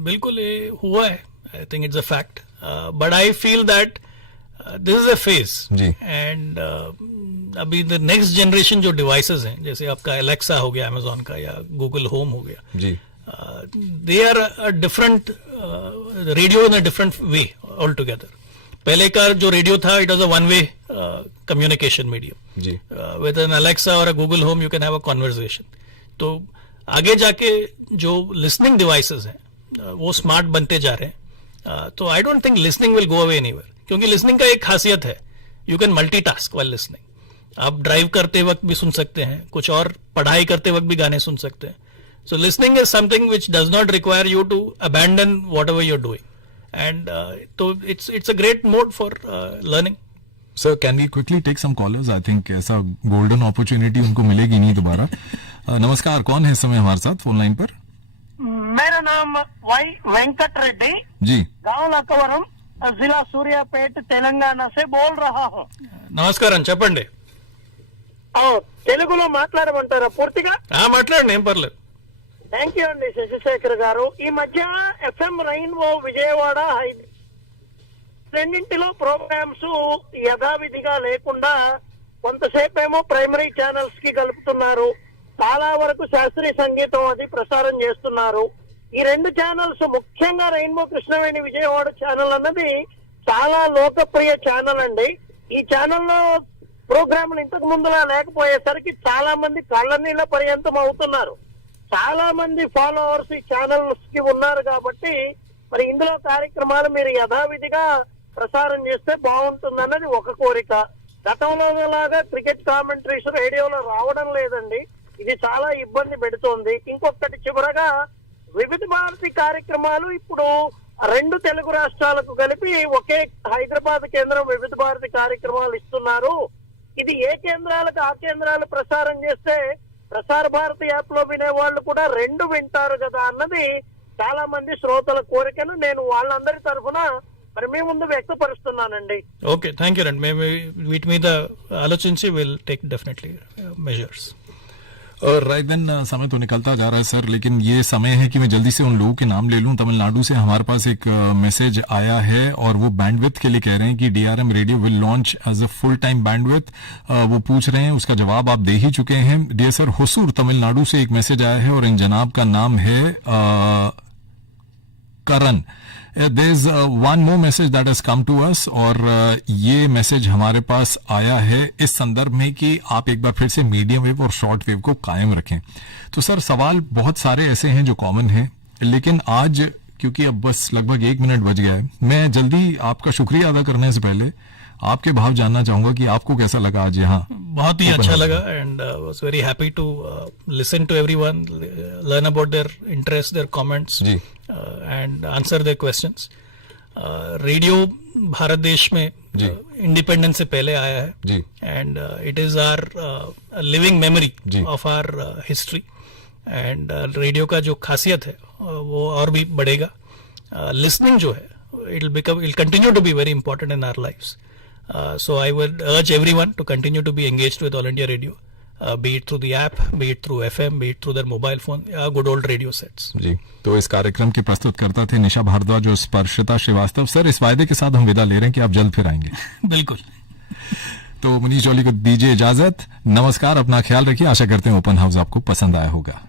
बिल्कुल ये हुआ है. I think it's a fact, but I feel that this is a phase. Ji. And अभी the next generation जो devices हैं, जैसे आपका Alexa हो गया Amazon का या Google Home हो गया, जी. they are a different radio in a different way altogether. पहले का जो रेडियो था it was a one way communication medium. Ji. With an Alexa or a Google Home you can have a conversation. तो आगे जाके जो listening devices हैं वो स्मार्ट बनते जा रहे हैं. तो आई don't think listening will go away anywhere, क्योंकि लिसनिंग का एक खासियत है, you can multitask while listening. आप ड्राइव करते वक्त भी सुन सकते हैं, कुछ और पढ़ाई करते वक्त भी गाने सुन सकते हैं. So listening is something which does not require you to abandon whatever you are doing and तो it's a great mode for learning. Sir can we quickly take some callers? I think ऐसा golden opportunity उनको मिलेगी नहीं दोबारा. नमस्कार, कौन है इस समय हमारे साथ फोन लाइन पर? मेरा नाम वाई वेंकट रेड्डी जी. गांव लकवरम, जिला सूर्यापेट, तेलंगाना से बोल रहा हूँ. నమస్కారం, చెప్పండి. తెలుగులో మాట్లాడమంటారా పూర్తిగా? మాట్లాడండి, ఏం పర్లేదు. థ్యాంక్ యూ అండి శశిశేఖర్ గారు. ఈ మధ్య FM రెయిన్బో విజయవాడ రెండింటిలో ప్రోగ్రామ్స్ యథావిధిగా లేకుండా కొంతసేపేమో ప్రైమరీ ఛానల్స్ కి కలుపుతున్నారు, చాలా వరకు శాస్త్రీయ సంగీతం అది ప్రసారం చేస్తున్నారు. ఈ రెండు ఛానల్స్, ముఖ్యంగా రెయిన్బో కృష్ణవేణి విజయవాడ ఛానల్ అన్నది చాలా లోకప్రియ ఛానల్ అండి. ఈ ఛానల్లో ప్రోగ్రాంలు ఇంతకు ముందులా లేకపోయేసరికి చాలా మంది కళ్ళ నీళ్ళ పర్యంతం అవుతున్నారు. చాలా మంది ఫాలోవర్స్ ఈ ఛానల్స్ కి ఉన్నారు కాబట్టి మరి ఇందులో కార్యక్రమాలు మీరు యథావిధిగా ప్రసారం చేస్తే బాగుంటుందన్నది ఒక కోరిక. గతంలో లాగా క్రికెట్ కామెంటరీస్ రేడియోలో రావడం లేదండి, ఇది చాలా ఇబ్బంది పెడుతోంది. ఇంకొకటి చివరగా వివిధ భారతి కార్యక్రమాలు ఇప్పుడు 2 తెలుగు రాష్ట్రాలకు కలిపి ఒకే హైదరాబాద్ కేంద్రం వివిధ భారతి కార్యక్రమాలు ఇస్తున్నారు. ఇది ఏ కేంద్రాలకు ఆ కేంద్రాలు ప్రసారం చేస్తే ప్రసార భారతి యాప్ లో వినే వాళ్ళు కూడా 2 వింటారు కదా అన్నది చాలా మంది శ్రోతల కోరికను నేను వాళ్ళందరి తరఫున మరి మీ ముందు వ్యక్తపరుస్తున్నానండి. ఓకే, థ్యాంక్ యూ అండి. మేము వీటి మీద ఆలోచించి will take definitely measures. Right then समय तो निकलता जा रहा है सर, लेकिन ये समय है कि मैं जल्दी से उन लोगों के नाम ले लूं. तमिलनाडु से हमारे पास एक मैसेज आया है और वो बैंडविड्थ के लिए कह रहे हैं कि DRM radio will launch as a full time bandwidth. वो पूछ रहे हैं, उसका जवाब आप दे ही चुके हैं. डियर सर, होसूर तमिलनाडु से एक मैसेज आया है और इन जनाब का नाम है Karan. There is one more message that has come to us और ये मैसेज हमारे पास आया है इस संदर्भ में कि आप एक बार फिर से मीडियम वेव और शॉर्ट वेव को कायम रखें. तो सर सवाल बहुत सारे ऐसे हैं जो कॉमन हैं, लेकिन आज क्योंकि अब बस लगभग 1 मिनट बच गया है, मैं जल्दी आपका शुक्रिया अदा करने से पहले आपके भाव जानना चाहूंगा कि आपको कैसा लगा आज यहाँ? बहुत ही अच्छा लगा and was very happy to listen to everyone, learn about their interest, their comments and answer their questions. Radio Bharat देश में इंडिपेंडेंस से पहले आया है and it is our living memory of our history and radio का जो खासियत है वो और भी बढ़ेगा. लिसनिंग जो है it continue to be very important in our lives. So I would urge everyone to continue to be engaged with All India Radio, be it through the app, be it through FM, be it through their mobile phone, good old radio sets. जी, तो इस कार्यक्रम के प्रस्तुतकर्ता थे निशा भारद्वाज और स्पर्शिता Srivastava. Sir, इस वायदे के साथ हम विदा ले रहे हैं कि आप जल्द फिर आएंगे. बिल्कुल. तो मनीष जौली को दीजिए इजाजत। नमस्कार, अपना ख्याल रखिए। आशा करते हैं ओपन हाउस आपको पसंद आया होगा।